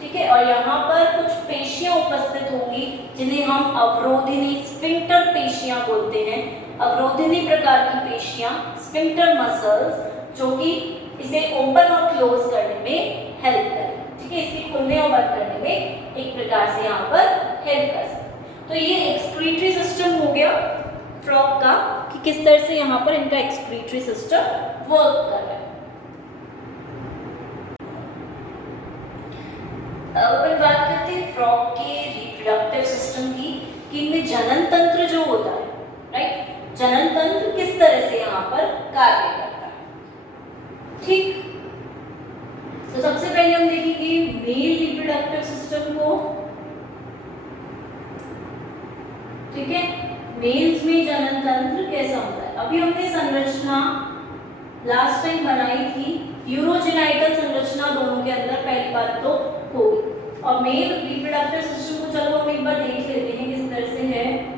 ठीक है, और यहाँ पर कुछ पेशियां उपस्थित होंगी जिन्हें हम अवरोधिनी स्फिंक्टर पेशियां बोलते हैं। अवरोधिनी प्रकार की पेशियां, स्फिंक्टर मसल्स, जो कि इसे ओपन और क्लोज करने में हेल्प करें। ठीक है, इसके खुलने और बंद करने में एक प्रकार से यहाँ पर हेल्प कर सकते हैं। तो ये एक्सक्रीटरी सिस्टम हो गया फ्रॉग का, कि किस तरह से यहाँ पर इनका एक्सक्रीटरी सिस्टम वर्क कर रहा है। अब अपन बात करते हैं फ्रॉग के रिप्रोडक्टिव सिस्टम की, कि इनमें जनन तंत्र जो होता है, राइट, जनन तंत्र किस तरह से यहाँ पर कार्य करता है। ठीक, तो सबसे पहले हम देखेंगे मेल रिप्रोडक्टिव सिस्टम को। ठीक है, मेल्स में जनन तंत्र कैसा होता है। अभी हमने संरचना लास्ट टाइम बनाई थी, यूरोजेनाइटल संरचना दोनों के अंदर पहली बार तो होगी, और मेल रिप्रोडक्टिव सिस्टम को चलो हम एक बार देख लेते हैं किस तरह से है।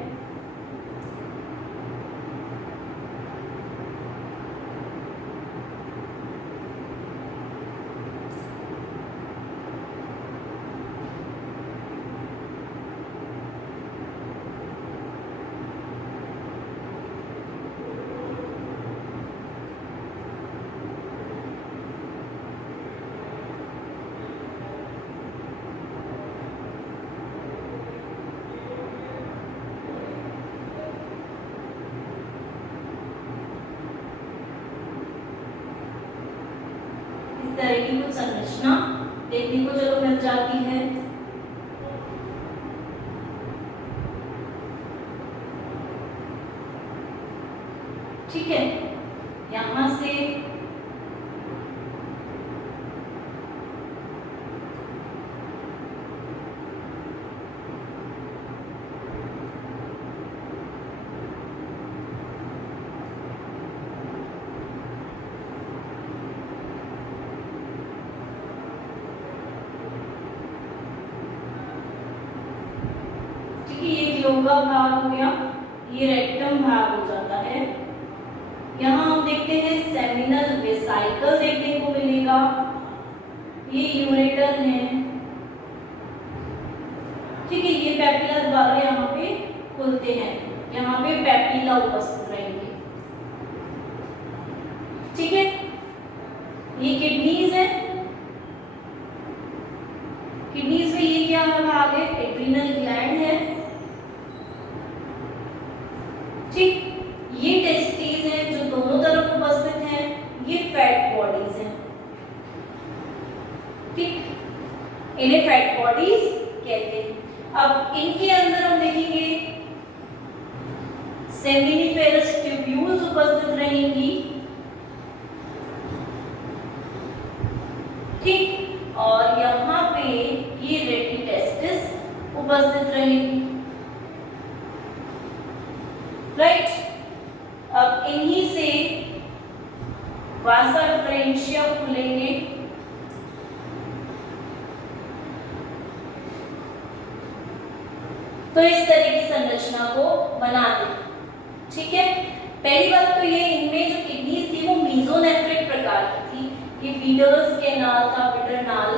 तरह की कुछ संरचना देखने को चलो मिल जाती है। ठीक है, यहाँ से ये ग्लोबा भाग हो गया, ये रेक्टम भाग हो जाता है। यहाँ हम देखते हैं सेमिनल वेसाइकल देखने को मिलेगा, ये यूरेटर है। ठीक है, ये पेपिला द्वारा यहाँ पे खुलते हैं, यहाँ पे पेपिला उपस्थित रहेंगे। ठीक है, ये किडनीज है, किडनीज में ये क्या भाग है, एड्रीनल ग्लैंड है। ठीक, ये टेस्टिस हैं जो दोनों तरफ उपस्थित हैं, ये फैट बॉडीज हैं। ठीक, इन्हें फैट बॉडीज कहते हैं। अब इनके अंदर हम देखेंगे सेमिनिफेरस ट्यूब्यूल्स उपस्थित रहेंगी। ठीक, और यहाँ पे ये रेटिटेस्टिस उपस्थित रहेगी। राइट, अब इन्हीं से वासा डिफरेंशिया खुलेंगे। तो इस तरह की संरचना को बना दें। ठीक है, पहली बात तो ये, इनमें जो किडनीज थी वो मीजोनेफ्रिक प्रकार की थी। ये वीडर्स कैनाल था, विडरनाल।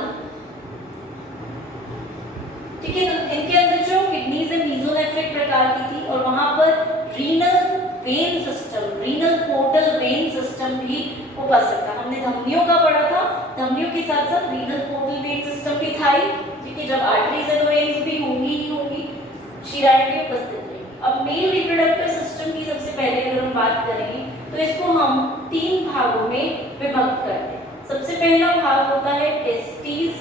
ठीक है, तो इनके अंदर जो किडनीज है मीजोनेफ्रिक प्रकार की थी, और वहां पर renal vein system, renal portal vein system भी उपस्थित था। हमने धमनियों का पढ़ा था, धमनियों के साथ साथ रीनल पोर्टल वेन सिस्टम भी था ही। ठीक है, जब आर्टरीज है तो वेन्स भी होंगी ही होंगी, शिराएं भी उपस्थित रहेंगी। अब मेल रिप्रोडक्टिव सिस्टम की सबसे पहले अगर हम बात करेंगे तो इसको हम 3 भागों में विभक्त करते हैं। सबसे पहला भाग होता है टेस्टिस।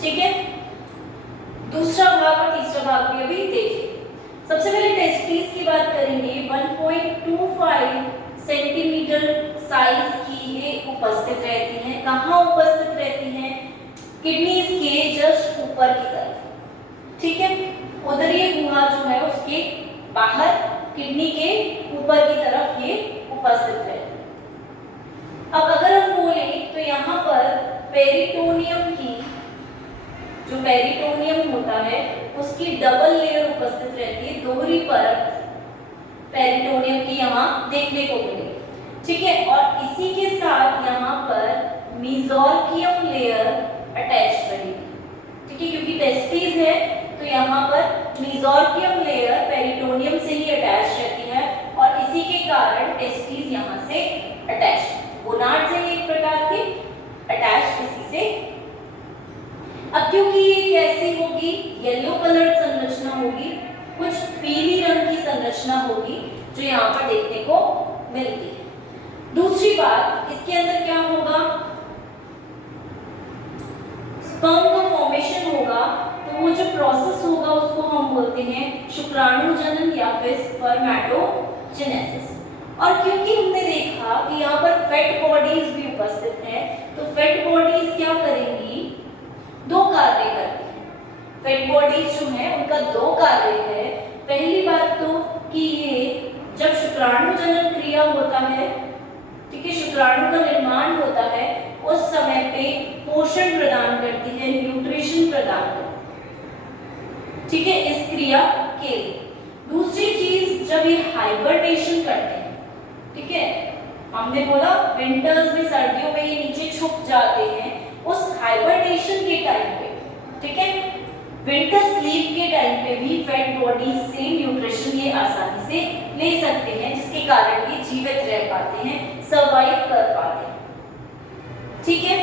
ठीक है, दूसरा भाग और तीसरा भाग भी अभी देखिए। सबसे पहले टेस्टिस की बात करेंगे। 1.25 सेंटीमीटर साइज की ये उपस्थित रहती हैं। कहाँ उपस्थित रहती हैं? किडनीज के जस्ट ऊपर की तरफ। ठीक है, उदरीय गुहा जो है उसके बाहर किडनी के ऊपर की तरफ ये उपस्थित रहती है। अब अगर हम बोले तो यहाँ पर पेरिटोनियम की, जो पेरिटोनियम होता है उसकी डबल लेयर उपस्थित रहती है, दोहरी परत पेरिटोनियम की यहाँ देखने को मिलेगी। ठीक है, और इसी के साथ यहाँ पर मेसोर्कियम लेयर अटैच रहेगी। ठीक है, क्योंकि टेस्टिस है तो यहाँ पर मेसोर्कियम लेयर पेरिटोनियम से ही अटैच रहती है, और इसी के कारण टेस्टिस यहाँ से अटैच, गोनाड से एक प्रकार के अटैच इसी से। अब क्योंकि ये कैसी होगी, येलो कलर्ड संरचना होगी, कुछ पीली रंग की संरचना होगी जो यहाँ पर देखने को मिलती है। दूसरी बात, इसके अंदर क्या होगा, स्पर्म का फॉर्मेशन होगा। तो वो जो प्रोसेस होगा उसको हम बोलते हैं शुक्राणु जनन या फिर स्पर्मेटोजेनेसिस। और क्योंकि हमने देखा कि यहाँ पर फैट बॉडीज भी उपस्थित है, तो फैट बॉडीज क्या करेंगी, 2 कार्य करती हैं। फैट बॉडीज जो है उनका 2 कार्य है। पहली बात तो कि ये जब शुक्राणु जनन क्रिया होता है, ठीक है, शुक्राणु का निर्माण होता है, उस समय पे पोषण प्रदान करती है, न्यूट्रिशन प्रदान करती है। ठीक है, इस क्रिया के लिए। दूसरी चीज, जब ये हाइबरनेशन करते हैं, ठीक है, हमने बोला विंटर्स में, सर्दियों में ये नीचे छुप जाते हैं, उस हाइबरनेशन के टाइम पे, ठीक है, विंटर स्लीप के टाइम पे भी फैट बॉडीज से न्यूट्रिशन ये आसानी से ले सकते हैं, जिसके कारण ये जीवित रह पाते हैं, सर्वाइव कर पाते हैं। ठीक है,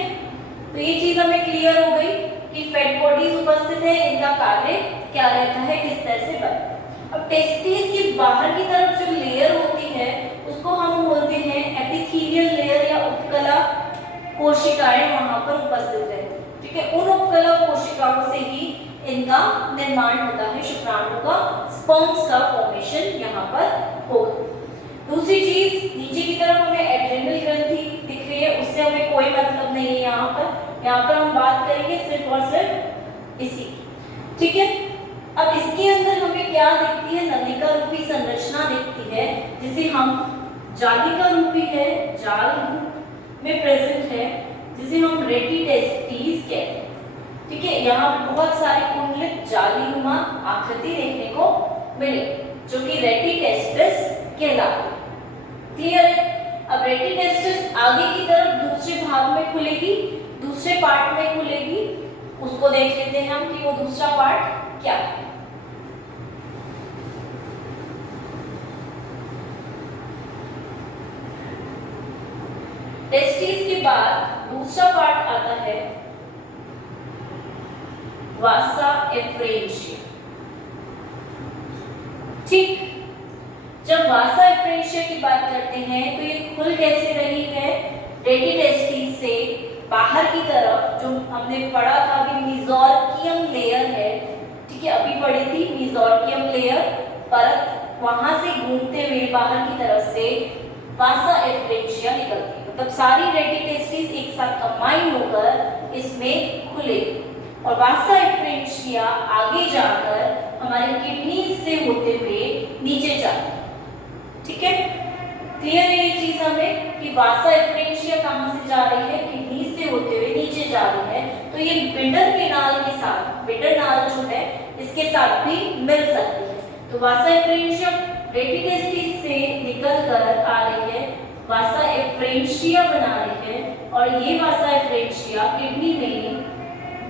तो ये चीज हमें क्लियर हो गई कि फैट बॉडीज उपस्थित है, इनका कार्य क्या रहता है, किस तरह से बनता है। अब टेस्टिस की बाहर की तरफ जो लेयर होती है उसको हम बोलते हैं एपिथेलियल लेयर या उपकला कोशिकाएं वहां पर उपस्थित रहती है। ठीक है, उन उपकला कोशिकाओं से ही इनका निर्माण होता है, शुक्राणु का, स्पर्म्स का फॉर्मेशन यहाँ पर होगा। दूसरी चीज, नीचे की तरफ हमें एड्रेनल ग्रंथि दिख रही है, उससे हमें कोई मतलब नहीं है यहाँ पर हम बात करेंगे सिर्फ और सिर्फ इसी, ठीक है। अब इसके अंदर हमें क्या दिखती है, नलिका रूपी संरचना दिखती है, जिसे हम जालिका रूपी है, जाल रूप में प्रेजेंट है, जिसे हम रेटिटेस्टिस कहते हैं, ठीक है। यहाँ पे बहुत सारी कुंडलित जालीनुमा आकृति देखने को मिले, जो कि रेटिटेस्टिस कहलाती है। क्लियर है? अब रेटिटेस्टिस आगे की तरफ दूसरे भाग में खुलेगी, दूसरे पार्ट में खुलेगी, उसको देख लेते हैं हम कि वो दूसरा पार्ट क्या है। टेस्टिस के बाद दूसरा पार्ट आता है वासा एफ्रेंशिया, ठीक। जब वासा एफ्रेंशिया की बात करते हैं तो ये खुल कैसे रही है, रेटिटेस्टिस से बाहर की तरफ, जो हमने पढ़ा था कि मेसोर्कियम लेयर है, ठीक है, अभी पढ़ी थी मेसोर्कियम लेयर परत, वहां से घूमते हुए बाहर की तरफ से वासा एफ्रेंशिया निकलती है, मतलब सारी रेटिटेस्टिस एक साथ कंबाइन होकर इसमें खुलेगी और वासा एफ्रेंशिया आगे जाकर हमारे किडनी से होते हुए नीचे जाती है, ठीक है। क्लियर है ये चीज हमें कि वासा एफ्रेंशिया कहां से जा रही है, किडनी से होते हुए नीचे जा रही है, तो ये बिडर केनाल के साथ, बिडर नाल जो है इसके साथ भी मिल सकती है। तो वासा एफ्रेंशिया रेटिटेस्टिस से निकलकर आ रही है, वासा एफ्रेंशिया बना रही है और ये वासा एफ्रेंशिया किडनी में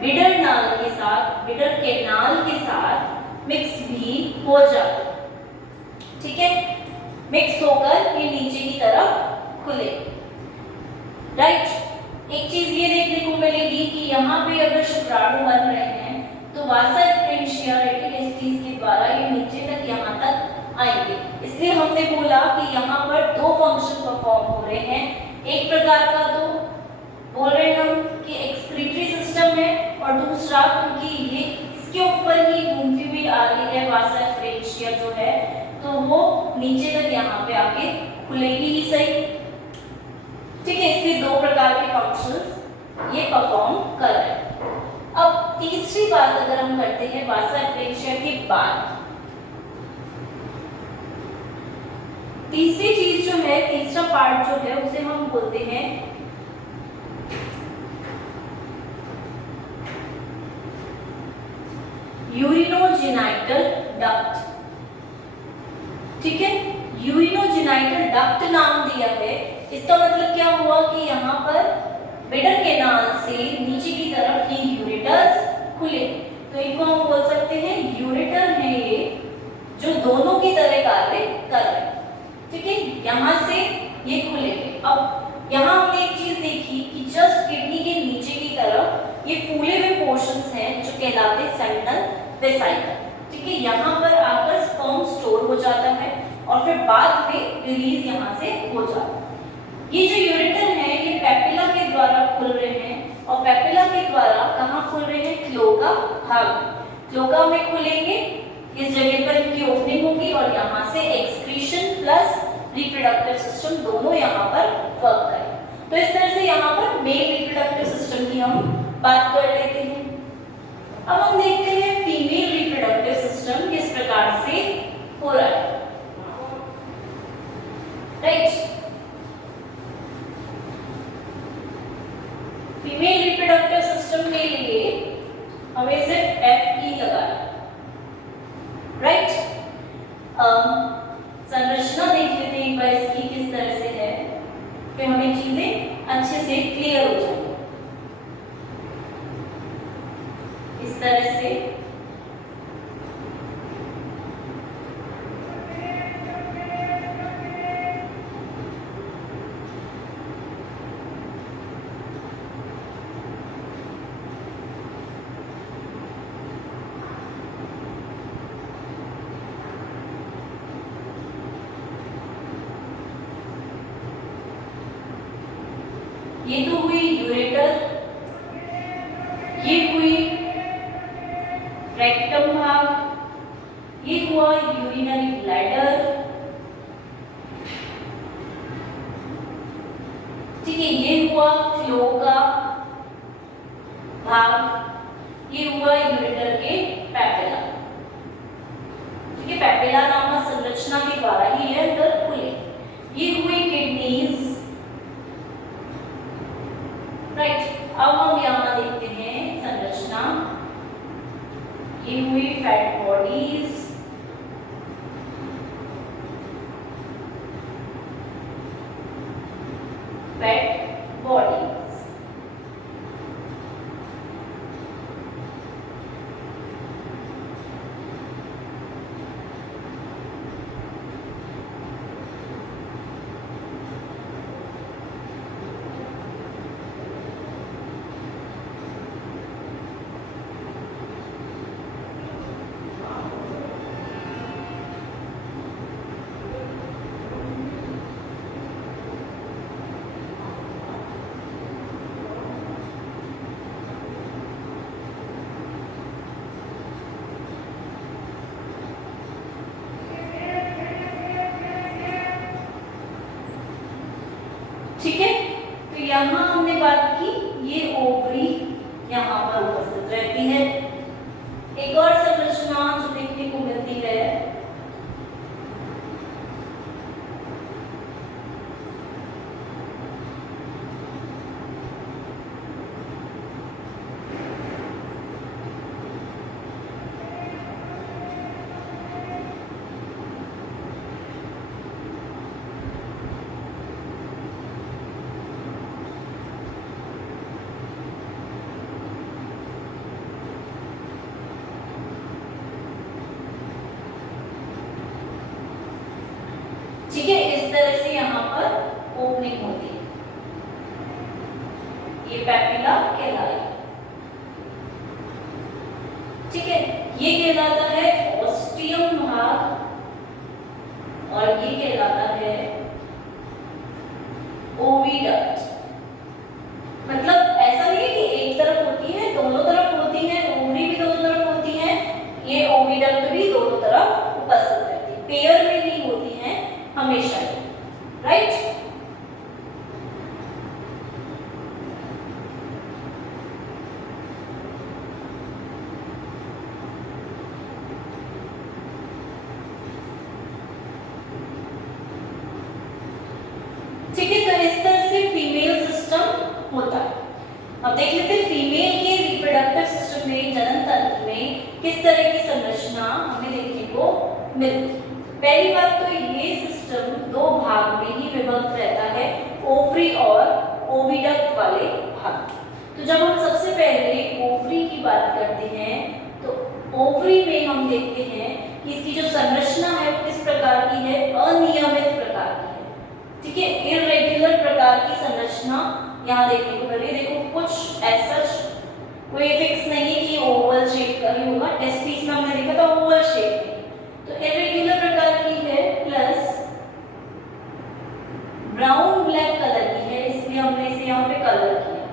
बिडर नाल के साथ, बिडर केनाल के साथ मिक्स भी हो जाता है, ठीक है। मिक्स होकर ये नीचे की तरफ खुले, राइट। एक चीज ये देखने को मिलेगी कि यहाँ पे अगर शुक्राणु बन रहे हैं तो वासा एफ्रेंशिया रेटिटेस्टिस के द्वारा ये नीचे तक यहाँ तक आएंगे, इसलिए हमने बोला कि यहाँ पर दो फंक्शन परफॉर्म हो रहे हैं। एक प्रकार का तो बोल रहे हैं हम कि एक्सक्रीटरी सिस्टम है, और दूसरा क्योंकि ये इसके ऊपर ही घूमती हुई आ रही है वासा एफ्रेंशिया जो है, तो वो नीचे तक यहाँ पे आके खुलेगी ही सही, ठीक है। इसके दो प्रकार के फंक्शंस ये परफॉर्म कर रहे हैं। अब तीसरी बात अगर हम करते हैं वासा एफ्रेंशिया के बाद, तीसरी चीज जो है, तीसरा पार्ट जो है उसे हम बोलते हैं यूरिनोजेनाइटल डक्ट, ठीक है। यूरिनोजेनाइटल डक्ट नाम दिया है, इसका मतलब क्या हुआ कि यहाँ पर बिडर केनाल से नीचे की तरफ ये यूरेटर्स खुले, तो इनको हम बोल सकते हैं यूरेटर है ये, जो दोनों की तरह कार्य कर रहे हैं, ठीक है। यहाँ से ये खुले। अब यहाँ हमने एक चीज देखी कि जस्ट किडनी के नीचे की तरफ ये फूले हुए पोर्शंस हैं जो कहलाते हैं सेमिनल वेसिकल, ठीक है। यहाँ पर आकर स्पर्म स्टोर हो जाता है और फिर बाद में रिलीज यहाँ से हो जाता है। ये जो यूरेटर है ये पेपिला के द्वारा खुल रहे हैं, और पेपिला के द्वारा कहाँ खुल रहे हैं, क्लोका भाग, क्लोका में खुलेंगे, इस जगह पर इनकी ओपनिंग होगी और यहाँ से एक्सक्रीशन प्लस रिप्रोडक्टिव सिस्टम दोनों यहाँ पर वर्क करें। तो इस तरह से यहाँ पर मेल रिप्रोडक्टिव सिस्टम की हम बात कर लेते हैं। अब हम देखते हैं फीमेल रिप्रोडक्टिव सिस्टम किस प्रकार से हो रहा है, राइट। फीमेल रिप्रोडक्टिव सिस्टम के लिए हमें सिर्फ FE लगाना, राइट। संरचना देख लेते हैं एक बार इसकी किस तरह से है, फिर हमें चीजें अच्छे से क्लियर हो जाएंगी। इस तरह से ये तो हुई यूरेटर, ये हुई रेक्टम भाग, ये हुआ यूरिनरी ब्लैडर, ठीक है, ये हुआ फ्लो का भाग, ये हुआ यूरेटर के पैपिला। ठीक है, पैपिला नामक संरचना के द्वारा ही ये अंदर खुले। ये हुई किडनीज, राइट। अब हम यहाँ देखते हैं संरचना, ये हुई फैट बॉडीज, फैट बॉडीज। ठीक है, तो यहाँ हमने बात की, ये ओवरी यहाँ पर उपस्थित रहती है। एक और संरचना जो देखने को मिलती है, ठीक है, इस तरह से यहाँ पर ओपनिंग होती है, ये पैपिला कहलाएगा। ठीक है, ये कहलाता है ऑस्टियम भाग और ये कहलाता है ओविडक्ट। मतलब ऐसा नहीं है कि एक तरफ होती है, दोनों तरफ होती है, ओवरी भी दोनों तरफ होती है, ये ओविडक्ट भी दोनों तरफ उपस्थित रहती है, पेयर में ही होती है हमेशा, राइट। ठीक है, तो इस तरह से फीमेल सिस्टम होता है। अब देख लेते हैं फीमेल के रिप्रोडक्टिव सिस्टम में, जनन तंत्र में किस तरह की संरचना हमें देखने को मिलती है। पहली बात तो ये सिस्टम दो भाग में ही विभक्त रहता है, ओवरी और ओविडक्ट वाले भाग। तो जब हम सबसे पहले ओवरी की बात करते हैं, तो ओवरी में हम देखते हैं कि इसकी जो संरचना है वो किस प्रकार की है, अनियमित प्रकार की है। ठीक है, इररेगुलर प्रकार की संरचना यहाँ देखने को मिल रही है। देखो कुछ ऐसा कोई फिक्स नहीं है कि ओवल शेप का ही होगा, टेस्टिस में हमने देखा था ओवल शेप, तो इरेगुलर प्रकार की है, प्लस ब्राउन ब्लैक कलर की है, इसलिए हमने इसे यहाँ पे कलर किया।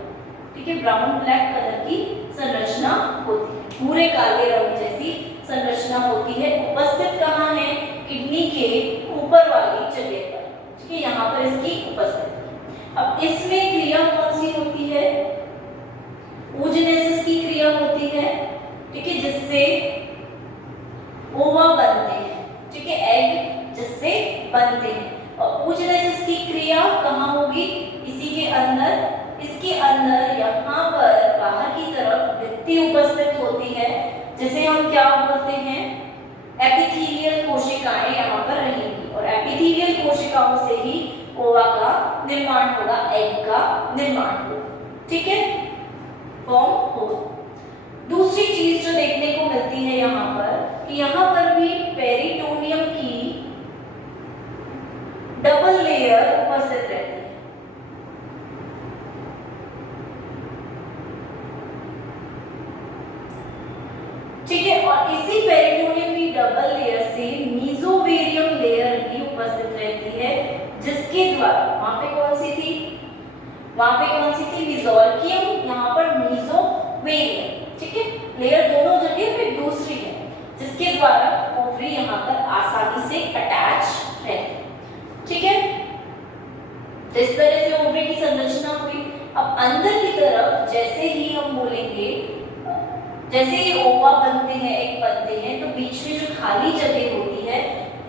ठीक है, ब्राउन ब्लैक कलर की संरचना होती है, पूरे काले रंग जैसी संरचना होती है। उपस्थित कहाँ है, किडनी के ऊपर वाली जगह पर। ठीक है, यहाँ पर इसकी उपस्थिति। अब इसमें क्रिया कौन सी होती है, oogenesis की क्रिया होती है। ठीक है, जिससे ओवा बनते हैं। ठीक है, एग जिससे बनते हैं। और oogenesis की क्रिया कहाँ होगी, इसी के अंदर, इसके अंदर यहाँ पर बाहर की तरफ भित्ति उपस्थित होती है, जिसे हम क्या बोलते हैं, एपिथेलियल कोशिकाएं यहाँ पर रहेंगी, और एपिथेलियल कोशिकाओं से ही ओवा का निर्माण होगा, एग का निर्माण होगा। ठीक है, फॉर्म होगा। दूसरी चीज जो देखने को मिलती है यहाँ पर, कि यहाँ पर भी पेरिटोनियम की डबल लेयर उपस्थित रहती है। ठीक है, और इसी पेरिटोनियम की डबल लेयर से मीजोवेरियम लेयर भी उपस्थित रहती है, जिसके द्वारा वहां पे कौन सी थी, मेसोर्कियम, यहाँ पर मीजोवेरियम। ठीक है, लेयर दोनों जगह पे दूसरी है, जिसके द्वारा ओवरी यहाँ पर आसानी से अटैच रहती है। ठीक है, तो इस तरह से ओवरी की संरचना हुई। अब अंदर की तरफ जैसे ही हम बोलेंगे, जैसे ही ओवा बनते हैं, एग बनते हैं, तो बीच में जो खाली जगह होती है,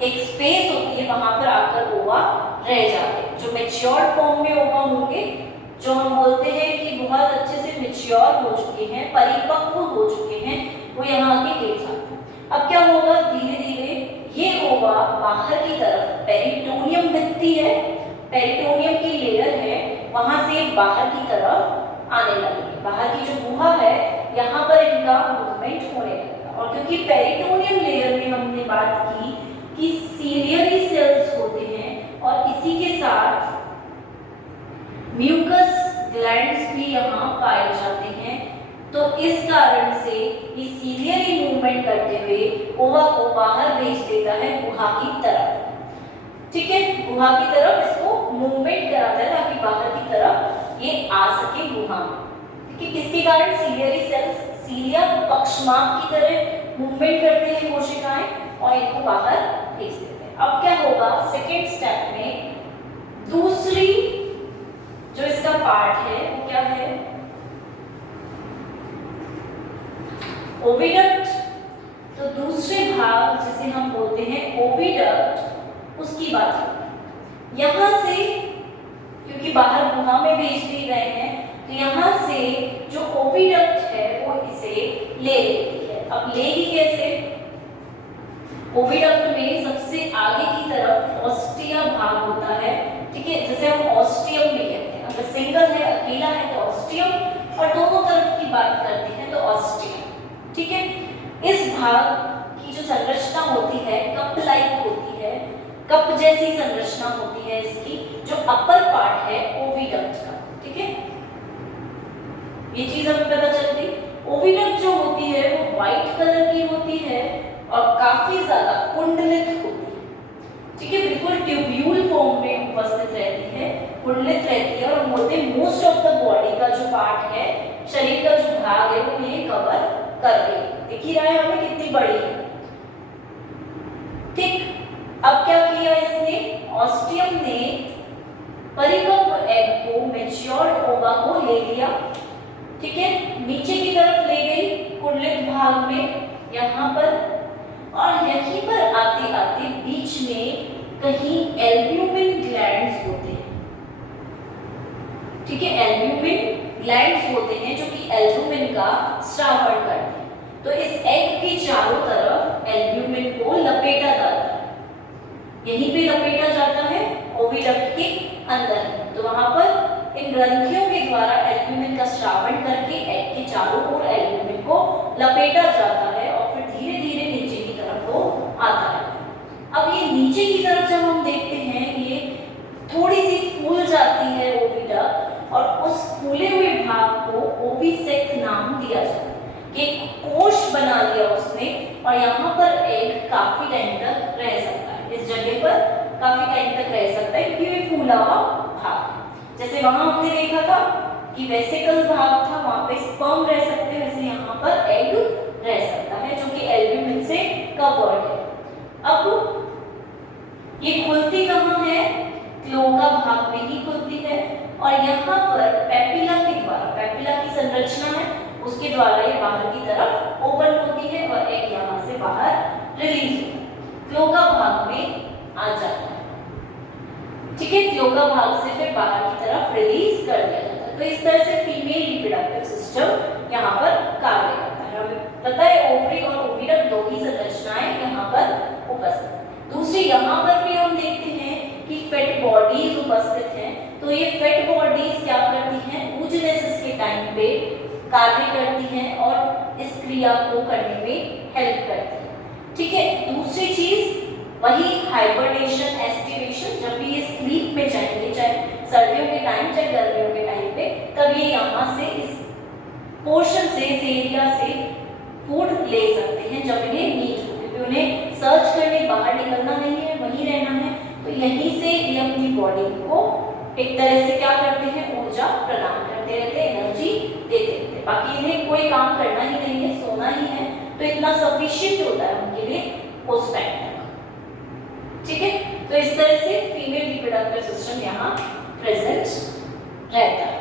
एक स्पेस होती है, वहां पर आकर ओवा रह जाते हैं। जो मैच्योर्ड फॉर्म में ओवा होंगे, जो हम बोलते हैं कि बहुत अच्छे से मैच्योर हो चुके हैं, परिपक्व हो चुके हैं, वो यहाँ आके गिर जाते हैं। अब क्या होगा, धीरे धीरे ये ओवा बाहर की तरफ, पेरिटोनियम भित्ति है, पेरिटोनियम की लेयर है, वहां से बाहर की तरफ आने लगेगी। बाहर की जो गुहा है, यहाँ पर इनका मूवमेंट होने लगेगा। और क्योंकि पेरिटोनियम लेयर में हमने बात की कि सीलियरी सेल्स होते हैं और इसी के साथ म्यूकस ग्लैंड्स भी यहाँ पाए जाते हैं, तो इस कारण से ये सीलियरी मूवमेंट करते हुए ओवा को बाहर भेज देता है गुहा की तरफ। ठीक है, गुहा की तरफ इसको मूवमेंट कराता है ताकि बाहर की तरफ ये आ सके गुहा में। ठीक है, किसके कारण, सीलियरी सेल्स, सीलिया पक्षमार्ग की तरह मूवमेंट करते हैं कोशिकाएं और इनको बाहर भेज देते हैं। अब क्या होगा, सेकेंड स्टेप में दूसरी जो इसका पार्ट है वो क्या है, ओविडक्ट। तो दूसरे भाग जिसे हम बोलते हैं ओविडक्ट, उसकी बात करते हैं। यहां से क्योंकि बाहर गुहा में भेज दिए गए हैं, तो यहाँ से जो ओविडक्ट है वो इसे ले लेती है। अब लेगी कैसे, ओविडक्ट में सबसे आगे की तरफ ऑस्टिया भाग होता है। ठीक है, जैसे हम ऑस्टियम भी कहते हैं, अगर सिंगल है, अकेला है तो ऑस्टियम, और दोनों तरफ की बात करते हैं तो ऑस्टियम। ठीक है, इस भाग की जो संरचना होती है कप लाइक होती है, कप जैसी संरचना होती है इसकी, जो अपर पार्ट है ओविडक्ट का। ठीक है, ये चीज हमें पता चल गई। ओविडक्ट जो होती है वो व्हाइट कलर की होती है और काफी ज्यादा कुंडलित होती है। ठीक है, बिल्कुल ट्यूब्यूल फॉर्म में उपस्थित रहती है, कुंडलित रहती है, और बोलते हैं मोस्ट ऑफ द बॉडी का जो पार्ट है, शरीर का जो भाग है, वो ये कवर कर रही है। दिख ही रहा है हमें कितनी बड़ी है। ठीक, अब क्या किया इसने, ऑस्टियम ने परिपक्व एग को, मैच्योर्ड ओवा को ले लिया। ठीक है, नीचे की तरफ ले गई कुंडलित भाग में यहाँ पर, और यहीं पर आते आते बीच में कहीं एल्ब्यूमिन ग्लैंड्स होते हैं। ठीक है, एल्ब्यूमिन ग्लैंड्स होते हैं जो कि एल्ब्यूमिन का स्रावण करते हैं। तो इस एग की चारों तरफ एल्ब्यूमिन को लपेटा जाता है, यहीं पे लपेटा जाता है ओविडक्ट के अंदर। तो वहां पर इन ग्रंथियों के द्वारा एल्ब्यूमिन का स्रावण करके एग के चारों ओर एल्ब्यूमिन को लपेटा जाता है और फिर धीरे धीरे नीचे की तरफ वो आता है। अब ये नीचे की तरफ जब हम देखते हैं, ये थोड़ी सी फूल जाती है ओविडक्ट, और उस फूले हुए भाग को ओविसेक्ट नाम दिया जाता है। एक कोश बना लिया उसने, और यहाँ पर एग काफी टाइम तक रह सकता है, इस जगह पर काफी टाइम तक रह सकता है क्योंकि ये फूला हुआ भाग। जैसे वहां हमने देखा था कि वेसिकल भाग था, वहां पे स्पर्म रह सकते हैं, वैसे यहाँ पर एग रह सकता है जो कि एल्ब्यूमिन से कवर्ड है। अब ये खुलती कहाँ है, क्लोका भाग में ही खुलती है, और यहाँ पर पेपिला के द्वारा, पेपिला की संरचना है, उसके द्वारा ये बाहर की तरफ ओपन होती है और एग यहाँ से बाहर रिलीज होता है, क्लोका भाग में आ जाता है। ठीक है, क्लोका भाग से फिर बाहर की तरफ रिलीज कर दिया जाता है। तो इस तरह से फीमेल रिप्रोडक्टिव सिस्टम यहाँ पर कार्य करता है। हमें पता है ओवरी और ओविडक्ट दो ही संरचनाएं यहाँ पर उपस्थित हैं। दूसरी यहाँ पर भी हम देखते हैं कि फेट बॉडीज उपस्थित हैं। तो ये फेट बॉडीज क्या करती हैं, oogenesis के टाइम पे कार्य करती हैं और इस क्रिया को करने में हेल्प करती है। ठीक है, दूसरी चीज वही हाइबरनेशन, एस्टिवेशन, जब भी ये स्लीप में जाएंगे, चाहे सर्दियों के टाइम चाहे गर्मियों के टाइम पे, तब ये यहाँ से इस पोर्शन से, इस एरिया से फूड ले सकते हैं जब इन्हें नीड हो, क्योंकि उन्हें सर्च करने बाहर निकलना नहीं है, वहीं रहना है। तो यहीं से ये अपनी बॉडी को एक तरह से क्या करते हैं, ऊर्जा प्रदान करते रहते हैं, एनर्जी देते रहते हैं। बाकी इन्हें कोई काम करना ही नहीं है, सोना ही है, तो इतना सफिशिएंट होता है उनके लिए उस टाइम तक। ठीक है, तो इस तरह से फीमेल रिप्रोडक्टिव सिस्टम यहाँ प्रेजेंट रहता है।